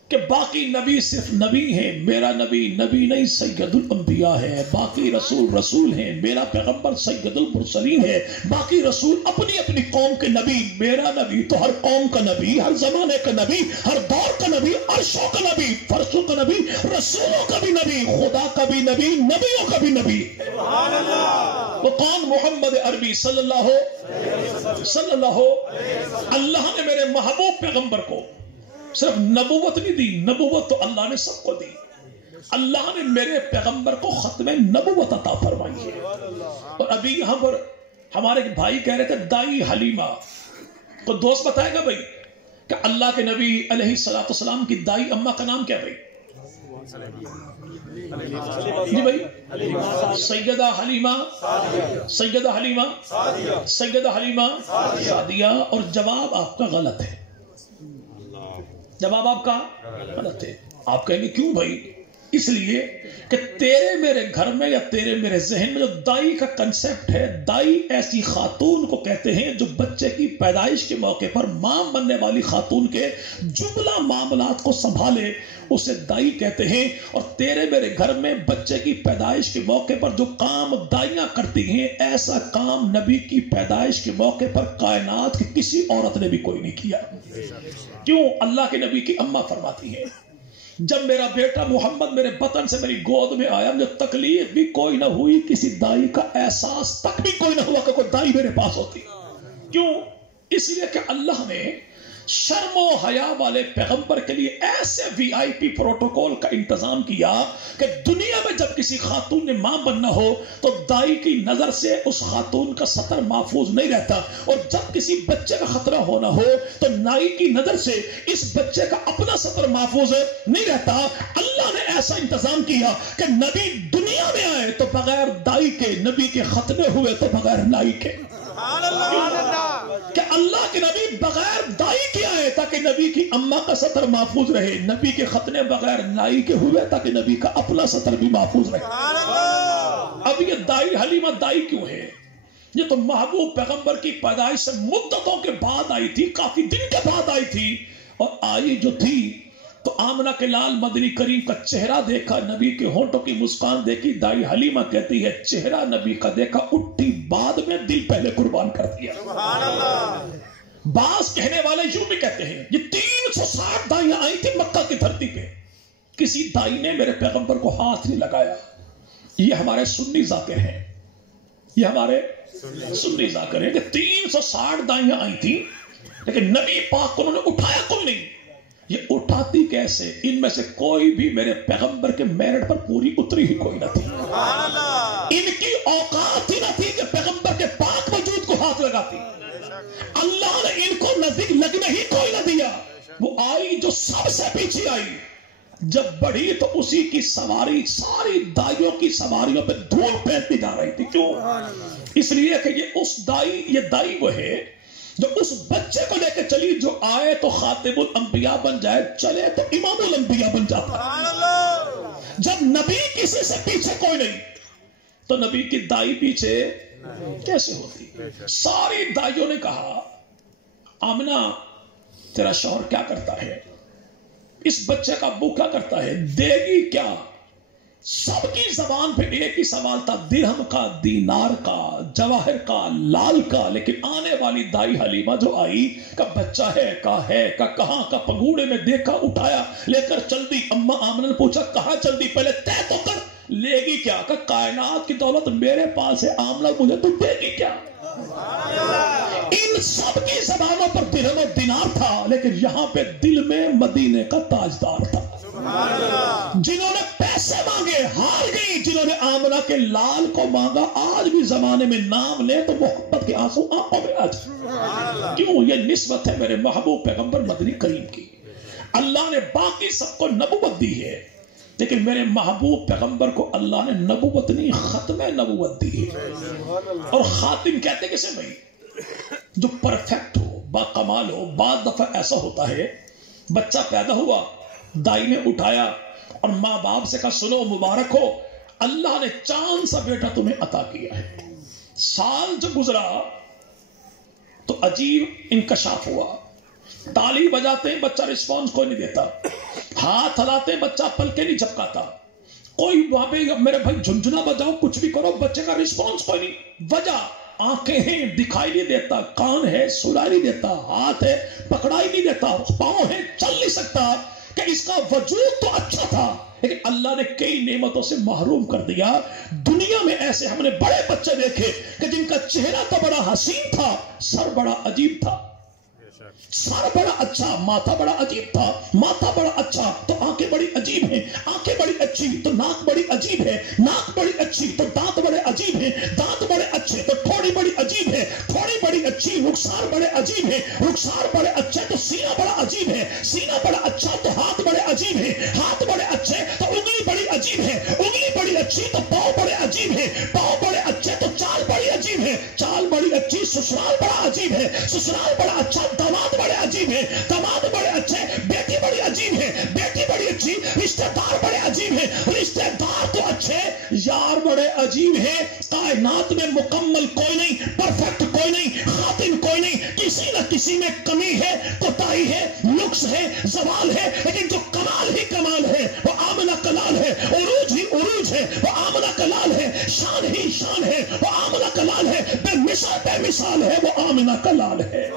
کہ باقی نبی صرف نبی ہیں، میرا نبی نبی نہیں سید الانبیاء ہے. باقی رسول رسول ہیں، میرا پیغمبر سید المرسلین ہے. باقی رسول اپنی اپنی قوم کے نبی، میرا نبی تو ہر قوم کا نبی، ہر زمانے کا نبی، ہر دور کا نبی، عرشوں کا نبی، فرشوں کا نبی، رسولوں کا بھی نبی، خدا کا بھی نبی، نبیوں کا بھی نبی. سبحان اللہ. وہ کون؟ محمد عربی صلی اللہ. اللہ نے میرے محبوب پیغمبر کو صرف نبوت نہیں دی، نبوت تو اللہ نے سب کو دی. اللہ نے میرے پیغمبر کو ختم نبوت عطا فرمائی ہے. اور ابھی یہاں پر ہمارے بھائی کہہ رہے تھے دائی حلیمہ کو دوست بتائے گا بھائی کہ اللہ کے نبی علیہ الصلوۃ والسلام کی دائی اماں کا نام کیا بھائی؟ جی بھائی، سیدہ حلیمہ سعدیہ. اور جواب آپ کا غلط ہے. جواب آپ کا غلط ہے. آپ کہیں گے کیوں بھائی؟ اس لیے کہ تیرے میرے گھر میں یا تیرے میرے ذہن میں جو دائی کا کنسپٹ ہے، دائی ایسی خاتون کو کہتے ہیں جو بچے کی پیدائش کے موقع پر ماں بننے والی خاتون کے جملہ معاملات کو سنبھالے، اسے دائی کہتے ہیں. اور تیرے میرے گھر میں بچے کی پیدائش کے موقع پر جو کام دائیاں کرتی ہیں، ایسا کام نبی کی پیدائش کے موقع پر کائنات کی کسی عورت نے بھی کوئی نہیں کیا. کیوں؟ اللہ کے نبی کی اماں فرماتی ہیں جب میرا بیٹا محمد میرے بطن سے میری گود میں آیا مجھے تکلیف بھی کوئی نہ ہوئی, کسی دائی کا احساس تک بھی کوئی نہ ہوا کہ کوئی دائی میرے پاس ہوتی. کیوں؟ اس لیے کہ اللہ نے شرم و حیا والے پیغمبر کے لیے ایسے وی آئی پی پروٹوکول کا انتظام کیا کہ دنیا میں جب کسی خاتون نے ماں بننا ہو تو دائی کی نظر سے اس خاتون کا سطر محفوظ نہیں رہتا, اور جب کسی بچے کا خطرہ ہونا ہو تو نائی کی نظر سے اس بچے کا اپنا سطر محفوظ نہیں رہتا. اللہ نے ایسا انتظام کیا کہ نبی دنیا میں آئے تو بغیر دائی کے, نبی کے ختنے ہوئے تو بغیر نائی کے. کہ اللہ کے نبی بغیر دائی کے آئے تاکہ نبی کی اماں کا سطر محفوظ رہے, نبی کے ختنے بغیر نائی کے ہوئے تاکہ نبی کا اپنا سطر بھی محفوظ رہے. اب یہ دائی حلیمہ دائی کیوں ہے؟ یہ تو محبوب پیغمبر کی پیدائش سے مدتوں کے بعد آئی تھی, کافی دن کے بعد آئی تھی, اور آئی جو تھی تو آمنہ کے لال مدنی کریم کا چہرہ دیکھا, نبی کے ہونٹوں کی مسکان دیکھی. دائی حلیمہ کہتی ہے چہرہ نبی کا دیکھا, اٹھی بعد میں دل پہلے قربان کر دیا. بعض کہنے والے یوں بھی کہتے ہیں یہ 360 دائیاں آئی تھی مکہ کی دھرتی پہ, کسی دائی نے میرے پیغمبر کو ہاتھ نہیں لگایا. یہ ہمارے سنی ذاکر ہیں, یہ ہمارے سنی ذاکر ہیں کہ 360 دائیاں آئی تھی لیکن نبی پاک کو انہوں نے اٹھایا کل نہیں. یہ اٹھاتی کیسے؟ ان میں سے کوئی بھی میرے پیغمبر کے میرٹ پر پوری اتری ہی کوئی نہ تھی. ان کی اوقات ہی نہ تھی کہ پیغمبر کے پاک وجود کو ہاتھ لگاتی. اللہ نے ان کو نزدیک لگنے ہی کوئی نہ دیا. وہ آئی جو سب سے پیچھے آئی, جب بڑھی تو اسی کی سواری ساری دائیوں کی سواریوں پہ دھول پھینکتی جا رہی تھی. کیوں؟ اس لیے کہ یہ دائی وہ ہے جو اس بچے کو لے کے چلی جو آئے تو خاتم الانبیاء بن جائے, چلے تو امام الانبیاء بن جاتا. جب نبی کسی سے پیچھے کوئی نہیں تو نبی کی دائی پیچھے کیسے ہوتی؟ ساری دائیوں نے کہا آمنہ تیرا شوہر کیا کرتا ہے, اس بچے کا ابو کیا کرتا ہے, دے گی کیا؟ سب کی زبان پہ ایک ہی سوال تھا, درہم کا, دینار کا, جواہر کا, لال کا. لیکن آنے والی دائی حلیمہ جو آئی کا بچہ ہے کا کہاں کا, پگوڑے میں دیکھا, اٹھایا, لے کر چل دی. اماں آمنہ نے پوچھا کہاں چل دی, پہلے طے تو کر, لے گی کیا؟ کہ کائنات کی دولت میرے پاس ہے آمنہ, مجھے تو دے گی کیا؟ ان سب کی زبانوں پر درہم و دینار تھا لیکن یہاں پہ دل میں مدینے کا تاجدار تھا. جنہوں نے پیسے مانگے ہار گئی, جنہوں نے آمنہ کے لال کو مانگا آج بھی زمانے میں نام لے تو محبت کے آنسو آنکھوں میں آج. کیوں؟ یہ نسبت ہے میرے محبوب پیغمبر مدنی کریم کی. اللہ نے باقی سب کو نبوت دی ہے لیکن میرے محبوب پیغمبر کو اللہ نے نبوت نہیں ختم نبوت دی ہے. اور خاتم کہتے کسے بھائی؟ جو پرفیکٹ ہو, با کمال ہو. بعض دفعہ ایسا ہوتا ہے بچہ پیدا ہوا, دائی نے اٹھایا اور ماں باپ سے کہا سنو مبارک ہو, اللہ نے چاند سا بیٹا تمہیں عطا کیا ہے. سال جو گزرا تو عجیب انکشاف ہوا, تالی بجاتے ہیں بچہ رسپانس کوئی نہیں دیتا, ہاتھ ہلاتے ہیں بچہ پلکے نہیں جھپکاتا, کوئی وہاں پہ میرے بھائی جھنجھنا بجاؤ کچھ بھی کرو بچے کا رسپانس کوئی نہیں. وجہ آنکھیں ہیں دکھائی نہیں دیتا, کان ہے سنائی نہیں دیتا, ہاتھ ہے پکڑائی نہیں دیتا, پاؤں ہے چل نہیں سکتا. کہ اس کا وجود تو اچھا تھا لیکن اللہ نے کئی نعمتوں سے محروم کر دیا. دنیا میں ایسے ہم نے بڑے بچے دیکھے کہ جن کا چہرہ تو بڑا حسین تھا, سر بڑا عجیب تھا, سر بڑا اچھا, ماتھا بڑا عجیب تھا, ماتھا بڑا اچھا تو آنکھیں بڑی عجیب ہیں, آنکھیں بڑی اچھی تو ناک بڑی عجیب ہے, ناک بڑی اچھی تو دانت بڑے عجیب ہیں, دانت بڑے اچھے تو ٹھوڑی بڑی عجیب ہے, ٹھوڑی بڑی اچھی, رخسار بڑے عجیب ہے, رخسار بڑے اچھے تو سینہ بڑا عجیب ہے, سینہ بڑا اچھا تو ہاتھ بڑے عجیب ہے, ہاتھ بڑے اچھے تو انگلی بڑی عجیب ہے, انگلی بڑی اچھی تو پاؤں بڑے عجیب ہے, پاؤں بڑے اچھے تو چال بڑی عجیب ہے, چال بڑی اچھی, سسرال بڑا عجیب ہے, سسرال بڑا اچھا, داماد بڑے عجیب ہے, داماد بڑے اچھے, بیٹی بڑی عجیب ہے, بیٹی بڑی اچھی, رشتہ دار بڑے عجیب ہے, رشتہ دار تو اچھے, یار بڑے عجیب ہے. کائنات میں مکمل کوئی نہیں, پرفیکٹ کوئی نہیں, خاتم کوئی نہیں, کسی نہ کسی میں کمی ہے, کوتاہی ہے, نقص ہے, زوال ہے, لیکن جو کمال ہی کمال ہے وہ آمنہ کلال ہے, عروج ہی عروج ہے وہ آمنہ کلال ہے, شان ہی شان ہے وہ آمنہ کلال ہے, بے مثال ہے وہ آمنہ کلال ہے.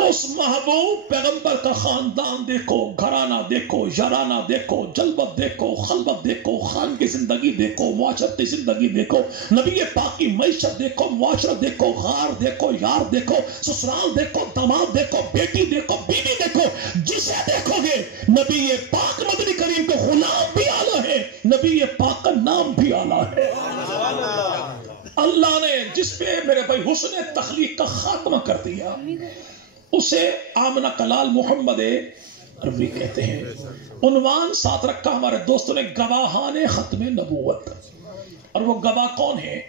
اس محبوب پیغمبر کا خاندان دیکھو، گھرانہ دیکھو، یارانہ دیکھو، جلوت دیکھو، خلوت دیکھو، خان کی زندگی دیکھو، معاشرتی زندگی دیکھو، نبی پاک کی معیشت دیکھو، معاشرت دیکھو، غار دیکھو، یار دیکھو، سسرال دیکھو، داماد دیکھو، بیٹی دیکھو، بیوی دیکھو، جسے دیکھو گے نبی پاک مدنی کریم کے غلام بھی اعلیٰ ہے، نبی پاک کا نام بھی اعلیٰ ہے۔ اللہ نے جس پہ میرے بھائی حسن تخلیق کا خاتمہ کر دیا اسے آمنہ کلال محمد عربی کہتے ہیں۔ عنوان ساتھ رکھا ہمارے دوستوں نے گواہان ختم نبوت، اور وہ گواہ کون ہے؟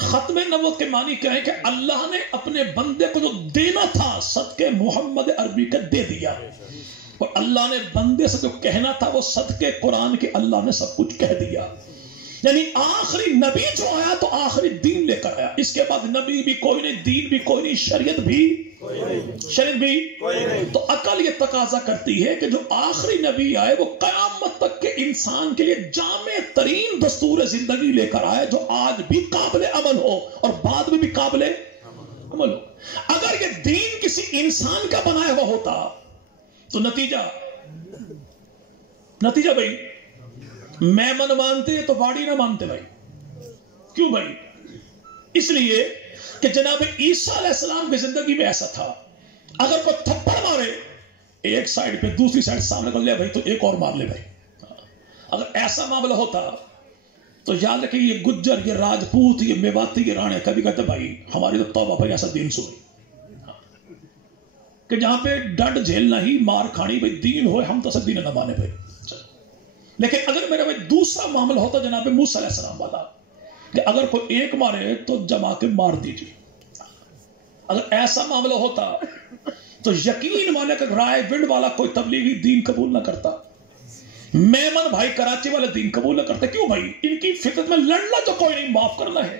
ختم نبوت کے معنی کیا ہے کہ اللہ نے اپنے بندے کو جو دینا تھا صدقے محمد عربی کا دے دیا، اور اللہ نے بندے سے جو کہنا تھا وہ صدقے قرآن کے اللہ نے سب کچھ کہہ دیا۔ یعنی آخری نبی جو آیا تو آخری دین لے کر آیا، اس کے بعد نبی بھی کوئی نہیں، دین بھی کوئی نہیں، شریعت بھی کوئی نہیں۔ تو عقل یہ تقاضا کرتی ہے کہ جو آخری نبی آئے وہ قیامت تک کے انسان کے لیے جامع ترین دستور زندگی لے کر آئے، جو آج بھی قابل عمل ہو اور بعد میں بھی قابل عمل ہو۔ اگر یہ دین کسی انسان کا بنایا ہوا ہوتا تو نتیجہ بھائی میمن مانتے تو باڑی نہ مانتے بھائی۔ کیوں بھائی؟ اس لیے کہ جناب عیسیٰ علیہ السلام کی زندگی میں ایسا تھا، اگر کوئی تھپڑ مارے ایک سائڈ پہ دوسری سائڈ سامنے کر لیا بھائی تو ایک اور مار لے بھائی۔ اگر ایسا معاملہ ہوتا تو یاد رکھیں یہ گجر، یہ راجپوت، یہ میواتی، یہ رانے کبھی کہتے بھائی ہماری تو توبہ بھائی ایسا دین سوئی کہ جہاں پہ ڈنڈ جھیلنا ہی مار کھانی بھائی دین ہوئے، ہم تو سب دین نہ مانے بھائی۔ لیکن اگر میرے بھائی دوسرا معاملہ ہوتا جناب موسیٰ علیہ السلام والا کہ اگر کوئی ایک مارے تو جما کے مار دیجیے، اگر ایسا معاملہ ہوتا تو یقین مانے کہ رائے ونڈ والا کوئی تبلیغی دین قبول نہ کرتا، میمن بھائی کراچی والے دین قبول نہ کرتے۔ کیوں بھائی؟ ان کی فطرت میں لڑنا تو کوئی نہیں، معاف کرنا ہے۔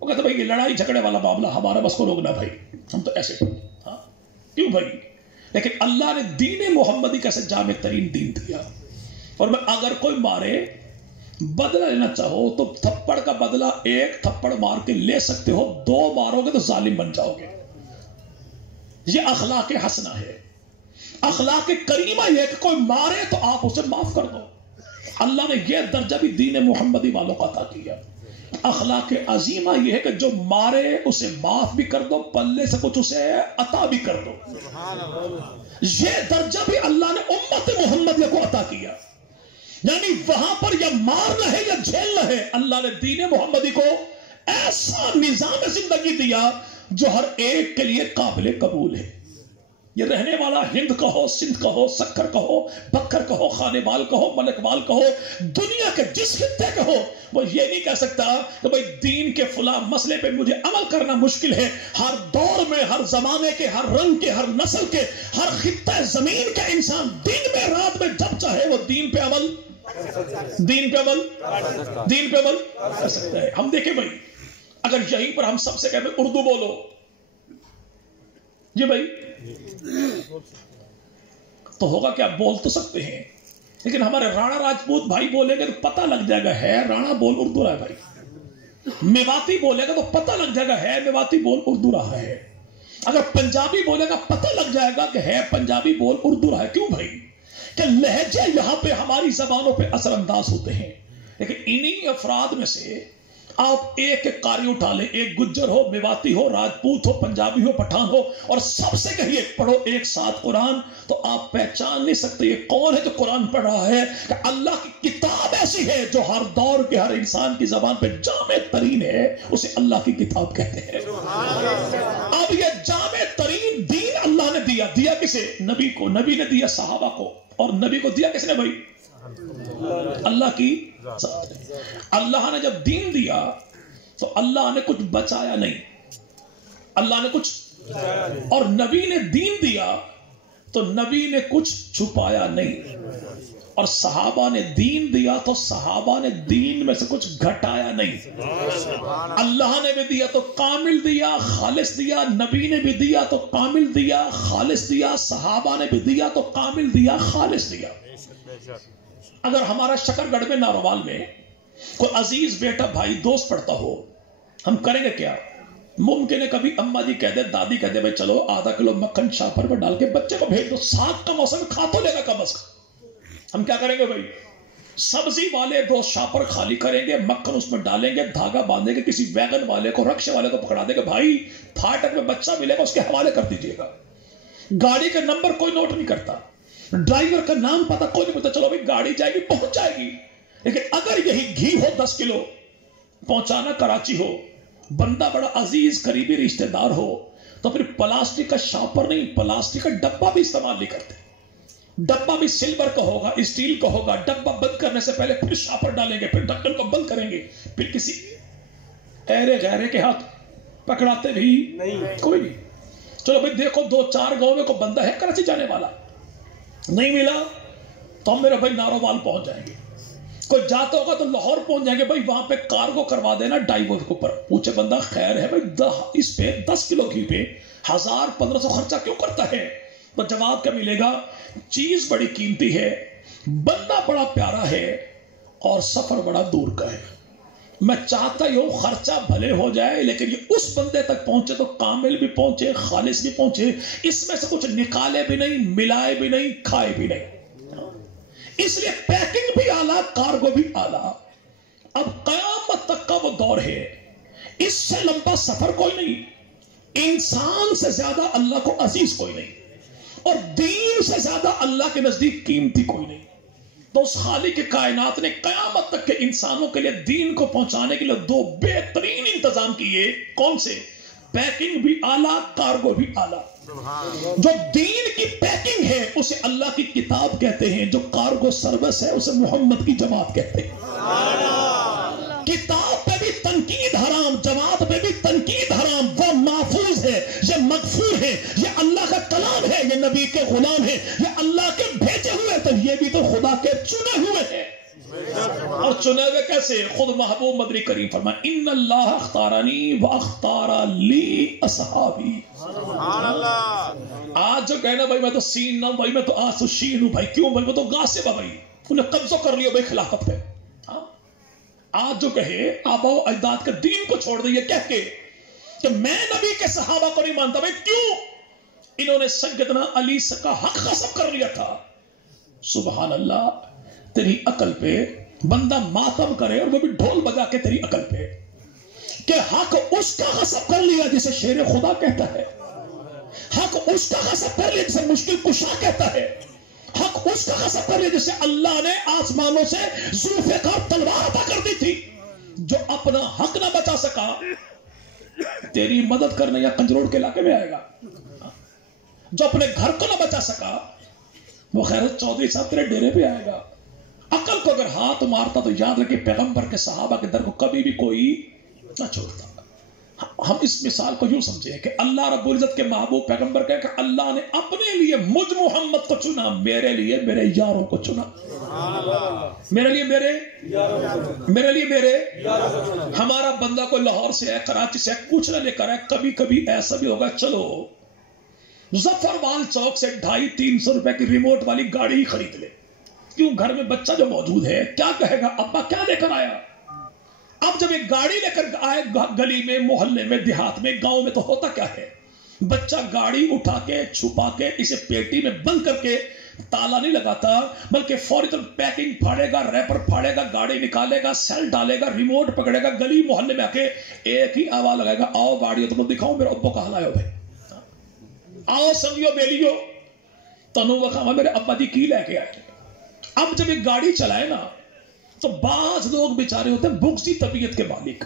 وہ کہتے بھائی یہ لڑائی جھگڑے والا معاملہ ہمارا بس کو روکنا بھائی، ہم تو ایسے ہاں کیوں بھائی؟ لیکن اللہ نے دین محمدی کا جامع ترین دین دیا، اور میں اگر کوئی مارے بدلہ لینا چاہو تو تھپڑ کا بدلہ ایک تھپڑ مار کے لے سکتے ہو، دو مارو گے تو ظالم بن جاؤ گے۔ یہ اخلاق حسنہ ہے، اخلاق کریمہ یہ ہے کہ کوئی مارے تو آپ اسے معاف کر دو۔ اللہ نے یہ درجہ بھی دین محمدی والوں کا عطا کیا۔ اخلاق عظیمہ یہ ہے کہ جو مارے اسے معاف بھی کر دو، پلے سے کچھ اسے عطا بھی کر دو۔ یہ درجہ بھی اللہ نے امت محمدیہ کو عطا کیا، یعنی وہاں پر یا مارنا ہے یا جھیلنا ہے۔ اللہ نے دین محمدی کو ایسا نظام زندگی دیا جو ہر ایک کے لیے قابل قبول ہے۔ یہ رہنے والا ہند کا ہو، سندھ کا ہو، سکر کا ہو، بکر کا ہو، خانے بال کا ہو، ملک بال کا ہو، دنیا کے جس خطے کا ہو، وہ یہ نہیں کہہ سکتا کہ بھئی دین کے فلاں مسئلے پہ مجھے عمل کرنا مشکل ہے۔ ہر دور میں، ہر زمانے کے، ہر رنگ کے، ہر نسل کے، ہر خطہ زمین کا انسان دن میں رات میں جب چاہے وہ دین پہ عمل کر سکتا ہے۔ ہم دیکھیں بھائی اگر یہیں پر ہم سب سے کہتے ہیں اردو بولو، جی بھائی تو ہوگا کیا؟ بول تو سکتے ہیں، لیکن ہمارے رانا راجپوت بھائی بولے گا تو پتہ لگ جائے گا ہے رانا بول اردو رہا ہے بھائی، میواتی بولے گا تو پتہ لگ جائے گا ہے میواتی بول اردو رہا ہے، اگر پنجابی بولے گا پتہ لگ جائے گا کہ ہے پنجابی بول اردو رہا ہے۔ کیوں بھائی؟ کہ لہجے یہاں پہ ہماری زبانوں پہ اثر انداز ہوتے ہیں، لیکن انہی افراد میں سے آپ ایک ایک قاری اٹھا لیں، ایک گجر ہو، میواتی ہو، راجپوت ہو، پنجابی ہو، پٹھان ہو، اور سب سے کہیے پڑھو ایک ساتھ قرآن، تو آپ پہچان نہیں سکتے یہ کون ہے جو قرآن پڑھ رہا ہے۔ کہ اللہ کی کتاب ایسی ہے جو ہر دور کے ہر انسان کی زبان پہ جامع ترین ہے، اسے اللہ کی کتاب کہتے ہیں۔ اب یہ جامع ترین دین اللہ نے دیا کسے؟ نبی کو، نبی نے دیا صحابہ کو، اور نبی کو دیا کس نے بھائی؟ اللہ کی ذات نے۔ اللہ نے جب دین دیا تو اللہ نے کچھ بچایا نہیں، اللہ نے کچھ، اور نبی نے دین دیا تو نبی نے کچھ چھپایا نہیں، اور صحابہ نے دین دیا تو صحابہ نے دین میں سے کچھ گھٹایا نہیں۔ اللہ نے بھی دیا تو کامل دیا، خالص دیا، نبی نے بھی دیا تو کامل دیا، خالص دیا، صحابہ نے بھی دیا تو کامل دیا، خالص دیا۔ اگر ہمارا شکر گڑھ میں ناروال میں کوئی عزیز بیٹا بھائی دوست پڑھتا ہو، ہم کریں گے کیا؟ ممکن ہے کبھی اما جی کہہ دے، دادی کہہ دے بھائی چلو آدھا کلو مکھن شاپر میں ڈال کے بچے کو بھیج دو، ساگ کا موسم کھا تو لے گا کم از کم۔ ہم کیا کریں گے بھائی؟ سبزی والے 2 شاپر خالی کریں گے، مکھن اس میں ڈالیں گے، دھاگا باندھیں گے، کسی ویگن والے کو، رکشے والے کو پکڑا دیں گے، بھائی پھاٹک میں بچہ ملے گا اس کے حوالے کر دیجئے گا۔ گاڑی کا نمبر کوئی نوٹ نہیں کرتا، ڈرائیور کا نام پتہ کوئی نہیں پتا، چلو بھائی گاڑی جائے گی پہنچ جائے گی۔ لیکن اگر یہی گھی ہو 10 کلو، پہنچانا کراچی ہو، بندہ بڑا عزیز قریبی رشتہ دار ہو، تو پھر پلاسٹک کا شاپر نہیں، پلاسٹک کا ڈبہ بھی استعمال نہیں کرتے۔ ڈبہ بھی سلور کا ہوگا، اسٹیل کا ہوگا، ڈبہ بند کرنے سے پہلے پھر شاپر ڈالیں گے، پھر ڈھکن کو بند کریں گے، پھر کسی ایرے غیرے کے ہاتھ پکڑاتے بھی کوئی نہیں۔ چلو بھائی دیکھو 2-4 گاؤں میں کوئی بندہ ہے کراچی جانے والا، نہیں ملا تو ہم میرا بھائی نارووال پہنچ جائیں گے، کوئی جاتا ہوگا تو لاہور پہنچ جائیں گے، بھائی وہاں پہ کارگو کروا دینا ڈرائیور کے اوپر۔ پوچھے بندہ خیر ہے بھائی اس پہ 10 کلو گھی پہ 1000-1500 خرچہ کیوں کرتا ہے؟ تو جواب کیا ملے گا؟ چیز بڑی قیمتی ہے، بندہ بڑا پیارا ہے، اور سفر بڑا دور کا ہے۔ میں چاہتا ہی ہوں خرچہ بھلے ہو جائے لیکن یہ اس بندے تک پہنچے تو کامل بھی پہنچے، خالص بھی پہنچے، اس میں سے کچھ نکالے بھی نہیں، ملائے بھی نہیں، کھائے بھی نہیں۔ اس لیے پیکنگ بھی اعلیٰ، کارگو بھی اعلیٰ۔ اب قیامت تک کا وہ دور ہے، اس سے لمبا سفر کوئی نہیں، انسان سے زیادہ اللہ کو عزیز کوئی نہیں، اور دین سے زیادہ اللہ کے نزدیک قیمتی کوئی نہیں۔ تو اس خالق کائنات نے قیامت تک کے انسانوں کے لیے دین کو پہنچانے کے لیے 2 بہترین انتظام کیے۔ کون سے؟ پیکنگ بھی اعلیٰ، کارگو بھی اعلیٰ۔ جو دین کی پیکنگ ہے اسے اللہ کی کتاب کہتے ہیں، جو کارگو سروس ہے اسے محمد کی جماعت کہتے ہیں۔ کتاب پہ بھی تنقید حرام، جماعت پہ بھی تنقید حرام۔ وہ محفوظ ہے، یہ مغفور ہے، یہ اللہ کا کلام ہے، یہ نبی کے غلام ہے، یہ اللہ کے بھیجے ہوئے، تو یہ بھی تو خدا کے چنے ہوئے ہیں۔ اور چنے ہوئے کیسے؟ خود محبوب مدنی کریم فرمائے ان اللہ اختارنی واختار لی اصحابی۔ آج جو کہنا بھائی میں تو سین نہ ہوں، بھائی میں تو آسو شین ہوں، بھائی کیوں بھائی میں تو غاصب ہوں، بھائی انہیں قبضہ کر لیا بھائی خلافت پہ۔ آج جو کہے آبا و اجداد کا دین کو چھوڑ دئیے کہہ کے کہ میں نبی کے صحابہ کو نہیں مانتا، بھائی کیوں؟ انہوں نے سیدنا علی کا حق غصب کر لیا تھا۔ سبحان اللہ، تیری عقل پہ بندہ ماتم کرے اور وہ بھی ڈھول بجا کے تیری عقل پہ کہ حق اس کا غصب کر لیا جسے شیر خدا کہتا ہے، حق اس کا غصب کر لیا جسے مشکل کشا کہتا ہے، حق اس کا غصب کر لیا جسے اللہ نے آسمانوں سے ذوالفقار تلوار عطا کر دی تھی۔ جو اپنا حق نہ بچا سکا تیری مدد کرنے یا کنجروڑ کے علاقے میں آئے گا، جو اپنے گھر کو نہ بچا سکا وہ خیرت چودھری صاحب تیرے ڈیرے پہ آئے گا۔ عقل کو اگر ہاتھ مارتا تو یاد رکھے پیغمبر کے صحابہ کے در کو کبھی بھی کوئی نہ چھوڑتا۔ ہم اس مثال کو یوں سمجھیں کہ اللہ رب العزت کے محبوب پیغمبر کہے کہ اللہ نے اپنے لیے مجھ محمد کو چنا، میرے لیے میرے یاروں کو چنا، میرے لیے میرے ہمارا بندہ کوئی لاہور سے ہے، کراچی سے ہے، کچھ نہ لے کر ہے، کبھی کبھی ایسا بھی ہوگا چلو ظفر وال چوک سے 250-300 روپے کی ریموٹ والی گاڑی ہی خرید لے، کیوں؟ گھر میں بچہ جو موجود ہے کیا کہے گا ابا کیا لے کر آیا؟ اب جب ایک گاڑی لے کر آئے گلی میں، محلے میں، دیہات میں، گاؤں میں، تو ہوتا کیا ہے؟ بچہ گاڑی اٹھا کے چھپا کے اسے پیٹی میں بند کر کے تالا نہیں لگاتا، بلکہ فوری طور پیکنگ پھاڑے گا، ریپر پھاڑے گا، گاڑی نکالے گا، سیل ڈالے گا، ریموٹ پکڑے گا، گلی محلے میں آ کے ایک ہی آواز لگائے گا، آؤ گاڑی تم دکھاؤ میرے ابو کہاں لائے ہو بھائی، آؤ سنگیو بیلیو تنو وکھاوا میرے ابا جی کی لے کے آئے۔ اب جب ایک گاڑی چلائے نا تو بعض لوگ بیچارے ہوتے ہیں بغضی طبیعت کے مالک،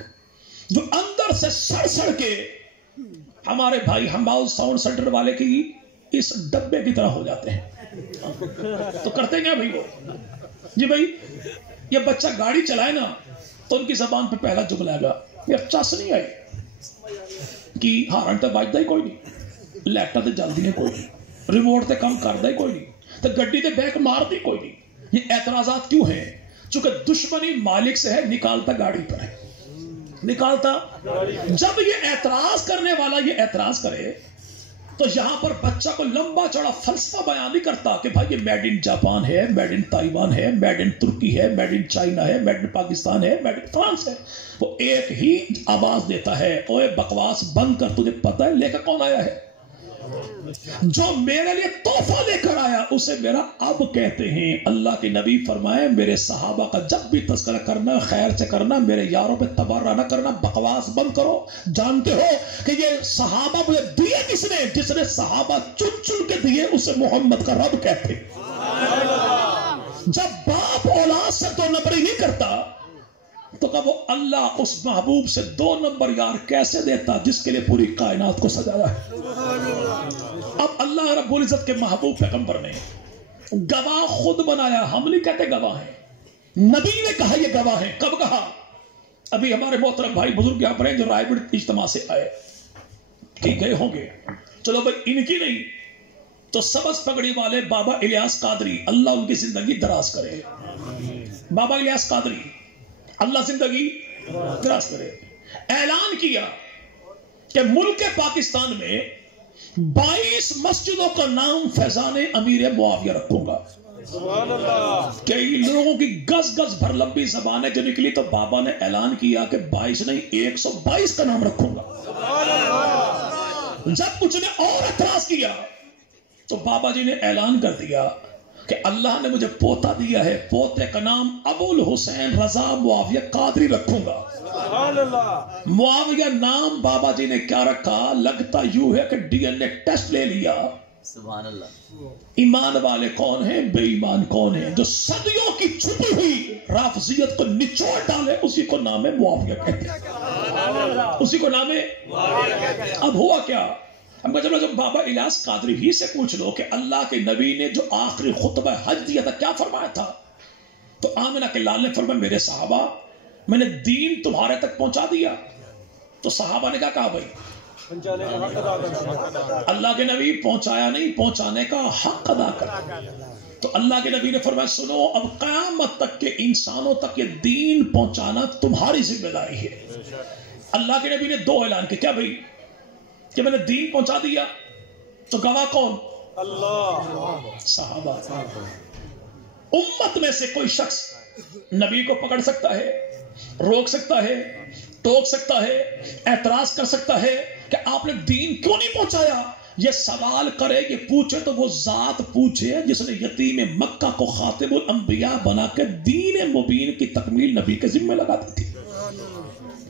جو اندر سے سڑ سڑ کے ہمارے بھائی ہماؤ ساؤنڈ سینٹر والے کی اس ڈبے کی طرح ہو جاتے ہیں۔ تو کرتے کیا بھائی وہ؟ جی بھائی یہ بچہ گاڑی چلائے نا تو ان کی زبان پہ پہلا جملہ آئے گا، یہ چس نہیں آئی کہ ہارن تے بجدا ہی کوئی نہیں، لیٹا تے جلدی ہے کوئی نہیں، ریموٹ تے کام کردا ہی کوئی نہیں، تے گڈی تے بیک مار دی کوئی نہیں۔ یہ اعتراضات کیوں ہیں؟ چونکہ دشمنی مالک سے ہے، نکالتا گاڑی پر ہے، نکالتا۔ جب یہ اعتراض کرنے والا یہ اعتراض کرے تو یہاں پر بچہ کو لمبا چوڑا فلسفہ بیان نہیں کرتا کہ بھائی یہ میڈ ان جاپان ہے، میڈ ان تائیوان ہے، میڈ ان ترکی ہے، میڈ ان چائنا ہے، میڈ ان پاکستان ہے، میڈ ان فرانس ہے. وہ ایک ہی آواز دیتا ہے، اوے بکواس بند کر، تجھے پتہ ہے لے کر کون آیا ہے؟ جو میرے لیے تحفہ لے کر آیا اسے میرا اب کہتے ہیں. اللہ کے نبی فرمائے میرے صحابہ کا جب بھی تذکرہ کرنا خیر سے کرنا، میرے یاروں پہ تبرہ نہ کرنا، بکواس بند کرو. جانتے ہو کہ یہ صحابہ مجھے دیے کس نے؟ جس نے صحابہ چن چن کے دیے اسے محمد کا رب کہتے. جب باپ اولاد سے 2 نمبری نہیں کرتا تو کب وہ اللہ اس محبوب سے 2 نمبر یار کیسے دیتا جس کے لیے پوری کائنات کو سجایا ہے. اب اللہ رب العزت کے محبوب پیغمبر نے گواہ خود بنایا. ہم نہیں کہتے گواہ ہیں، نبی نے کہا یہ گواہ ہیں. کب کہا؟ ابھی ہمارے محترم بھائی بزرگ یہاں پر ہیں جو رائے گڑھ اجتماع سے آئے کہ گئے ہوں گے. چلو بھائی ان کی نہیں تو سبز پگڑی والے بابا الیاس قادری، اللہ ان کی زندگی دراز کرے. بابا الیاس قادری اللہ زندگی دراز کرے. اعلان کیا کہ ملک پاکستان میں 22 مسجدوں کا نام فیضان امیر معاویہ رکھوں گا. کئی لوگوں کی گز گز بھر لمبی زبانیں جو نکلی تو بابا نے اعلان کیا کہ 22 نہیں 122 کا نام رکھوں گا. جب کچھ نے اور اعتراض کیا تو بابا جی نے اعلان کر دیا کہ اللہ نے مجھے پوتا دیا ہے، پوتے کا نام ابو الحسین رضا معاویہ قادری رکھوں گا. معاویہ نام بابا جی نے کیا رکھا؟ لگتا یوں ہے کہ ڈی این اے ٹیسٹ لے لیا. سبحان اللہ. ایمان والے کون ہیں، بے ایمان کون ہیں؟ جو صدیوں کی چھپی ہوئی رافضیت کو نچوڑ ڈالے اسی کو نام ہے معاویہ کہتے ہیں، اسی کو نام ہے. اب ہوا کیا؟ ہم کہتے ہیں جب بابا الیاس قادری ہی سے پوچھ لو کہ اللہ کے نبی نے جو آخری خطبہ حج دیا تھا کیا فرمایا تھا؟ تو آمنہ کے لال نے فرمایا میرے صحابہ میں نے دین تمہارے تک پہنچا دیا. تو صحابہ نے کیا کہا؟ بھائی اللہ کے نبی پہنچایا نہیں، پہنچانے کا حق ادا کر. تو اللہ کے نبی نے فرمایا سنو اب قیامت تک کے انسانوں تک یہ دین پہنچانا تمہاری ذمہ داری ہے. اللہ کے نبی نے 2 اعلان کیا. کیا بھائی؟ کہ میں نے دین پہنچا دیا. تو گواہ کون؟ اللہ. صحابہ. امت میں سے کوئی شخص نبی کو پکڑ سکتا ہے، روک سکتا ہے، ٹوک سکتا ہے، اعتراض کر سکتا ہے کہ آپ نے دین کیوں نہیں پہنچایا؟ یہ سوال کرے، یہ پوچھے تو وہ ذات پوچھے جس نے یتیم مکہ کو خاتم الانبیاء بنا کے دین مبین کی تکمیل نبی کے ذمہ لگا دی تھی.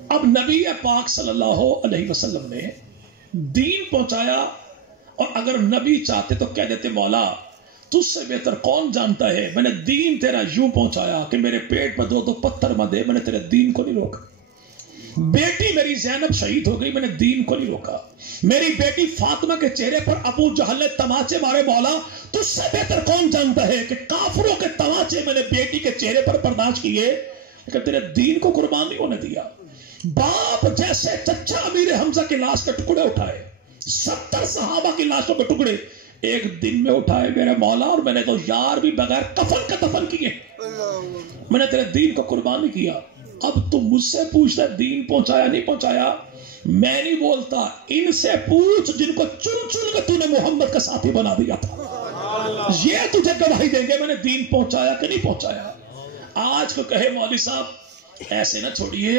اب نبی پاک صلی اللہ علیہ وسلم نے دین پہنچایا، اور اگر نبی چاہتے تو کہہ دیتے مولا تجھ سے بہتر کون جانتا ہے، میں نے دین تیرا یوں پہنچایا کہ میرے پیٹ پر 2 پتھر مت دے، میں نے تیرے دین کو نہیں روکا. بیٹی میری زینب شہید ہو گئی، میں نے دین کو نہیں روکا. میری بیٹی فاطمہ کے چہرے پر ابو جہل نے تماچے مارے، مولا تجھ سے بہتر کون جانتا ہے کہ کافروں کے تماچے میں نے بیٹی کے چہرے پر برداشت کیے لیکن تیرے دین کو قربان نہیں ہونے دیا. باپ جیسے چچا امیر حمزہ کی لاش کے ٹکڑے اٹھائے، 70 صحابہ کی لاشوں کے ٹکڑے ایک دن میں اٹھائے میرے مولا، اور میں نے تو یار بھی بغیر کفن کا دفن کیے. میں نے تیرے دین کو قربان نہیں کیا. اب تم مجھ سے پوچھتا دین پہنچایا نہیں پہنچایا، میں نہیں بولتا، ان سے پوچھ جن کو چن چن کے تو نے محمد کا ساتھی بنا دیا تھا. یہ تجھے گواہی دیں گے میں نے دین پہنچایا کہ نہیں پہنچایا. آج کو کہے مولوی صاحب ایسے نہ چھوڑیے،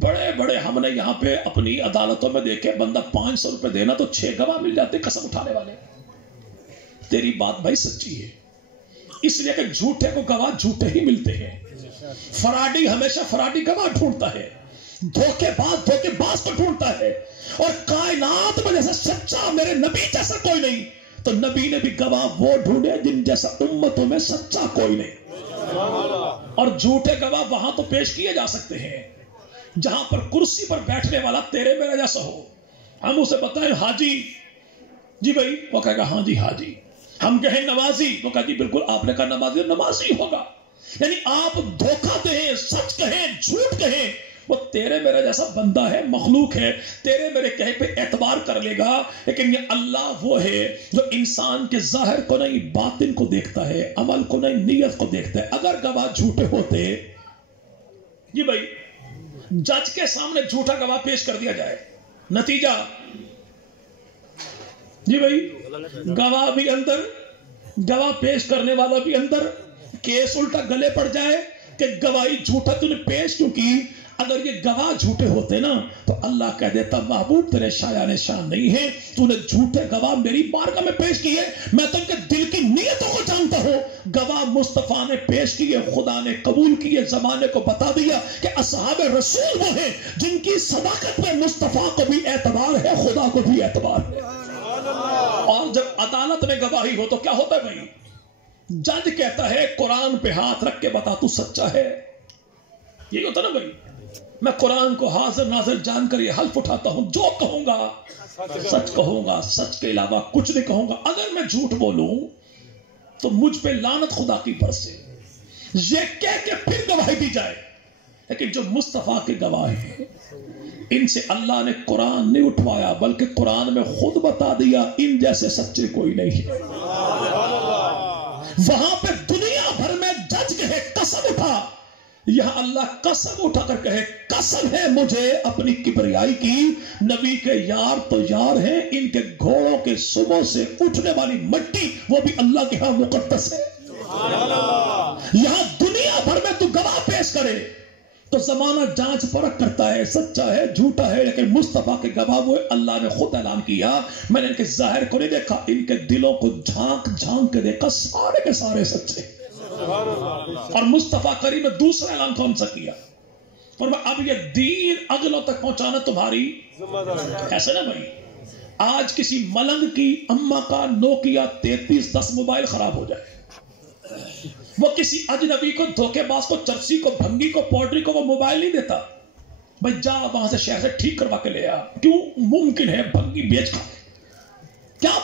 بڑے بڑے ہم نے یہاں پہ اپنی عدالتوں میں دیکھے بندہ 500 روپے دینا تو 6 گواہ مل جاتے قسم اٹھانے والے. تیری بات بھائی سچی ہے، اس لیے کہ جھوٹے کو گواہ جھوٹے ہی ملتے ہیں. فراڈی ہمیشہ فراڈی گواہ ڈھونڈتا ہے، دھوکے باز کو ڈھونڈتا ہے. اور کائنات میں جیسا سچا میرے نبی جیسا کوئی نہیں، تو نبی نے بھی گواہ وہ ڈھونڈے جن جیسا امتوں میں سچا کوئی نہیں. اور جھوٹے گواہ وہاں تو پیش کیے جا سکتے ہیں جہاں پر کرسی پر بیٹھنے والا تیرے میرا جیسا ہو. ہم اسے بتائیں حاجی جی بھائی، وہ کہے گا ہاں جی حاجی. ہم کہیں نمازی، وہ کہا جی بالکل آپ نے کہا نمازی نمازی ہوگا. یعنی آپ دھوکہ دیں، سچ کہیں، جھوٹ کہیں، وہ تیرے میرا جیسا بندہ ہے، مخلوق ہے، تیرے میرے کہے پہ اعتبار کر لے گا. لیکن یہ اللہ وہ ہے جو انسان کے ظاہر کو نہیں باطن کو دیکھتا ہے، عمل کو نہیں نیت کو دیکھتا ہے. اگر گواہ جھوٹے ہوتے جی بھائی، جج کے سامنے جھوٹا گواہ پیش کر دیا جائے، نتیجہ جی بھائی، گواہ بھی اندر، گواہ پیش کرنے والا بھی اندر، کیس الٹا گلے پڑ جائے کہ گواہی جھوٹا تو نے پیش کیوں کی؟ اگر یہ گواہ جھوٹے ہوتے نا تو اللہ کہہ دیتا محبوب تیرے شایان شان نہیں ہے، تو نے جھوٹے گواہ میری بارگاہ میں پیش کیے، میں تو ان کے دل کی نیتوں کو جانتا ہوں۔ گواہ مصطفیٰ نے پیش کیے، خدا نے قبول کیے، زمانے کو بتا دیا کہ اصحاب رسول وہ ہیں جن کی صداقت میں مصطفیٰ کو بھی اعتبار ہے، خدا کو بھی اعتبار ہے۔ اور جب عدالت میں گواہی ہو تو کیا ہوتا ہے بھائی؟ جج کہتا ہے قرآن پہ ہاتھ رکھ کے بتا تو سچا ہے، یہی ہوتا نا بھائی۔ میں قرآن کو حاضر ناظر جان کر یہ حلف اٹھاتا ہوں، جو کہوں گا سچ کہوں گا، سچ کے علاوہ کچھ نہیں کہوں گا۔ اگر میں جھوٹ بولوں تو مجھ پہ لعنت خدا کی برسے، یہ کہہ کے پھر گواہی دی جائے۔ لیکن جو مصطفیٰ کے گواہ ہیں ان سے اللہ نے قرآن نہیں اٹھوایا بلکہ قرآن میں خود بتا دیا ان جیسے سچے کوئی نہیں ہے۔ وہاں پہ دنیا بھر میں جج کہے قسم اٹھا، یہاں اللہ قسم اٹھا کر کہے قسم ہے مجھے اپنی کبریائی کی، نبی کے یار تو یار ہیں، ان کے گھوڑوں کے سموں سے اٹھنے والی مٹی وہ بھی اللہ کے ہاں مقدس ہے۔ یہاں دنیا بھر میں تو گواہ پیش کرے تو زمانہ جانچ پرکھ کرتا ہے، سچا ہے جھوٹا ہے، لیکن مصطفیٰ کے گواہ وہ اللہ نے خود اعلان کیا، میں نے ان کے ظاہر کو نہیں دیکھا، ان کے دلوں کو جھانک جھانک کے دیکھا، سارے کے سارے سچے۔ اور مصطفیٰ کریم نے دوسرا اعلان کون سا کیا؟ اور اب یہ دین اگلوں تک پہنچانا تمہاری ایسے نا بھائی۔ آج کسی ملنگ کی اماں کا نوکیا 3310 موبائل خراب ہو جائے، وہ کسی اجنبی کو، دھوکے باز کو، چرسی کو، بھنگی کو، پوڈری کو وہ موبائل نہیں دیتا، بھائی جا وہاں سے شہر سے ٹھیک کروا کے لے آ۔ کیوں؟ ممکن ہے بھنگی بیچ کھا، کیا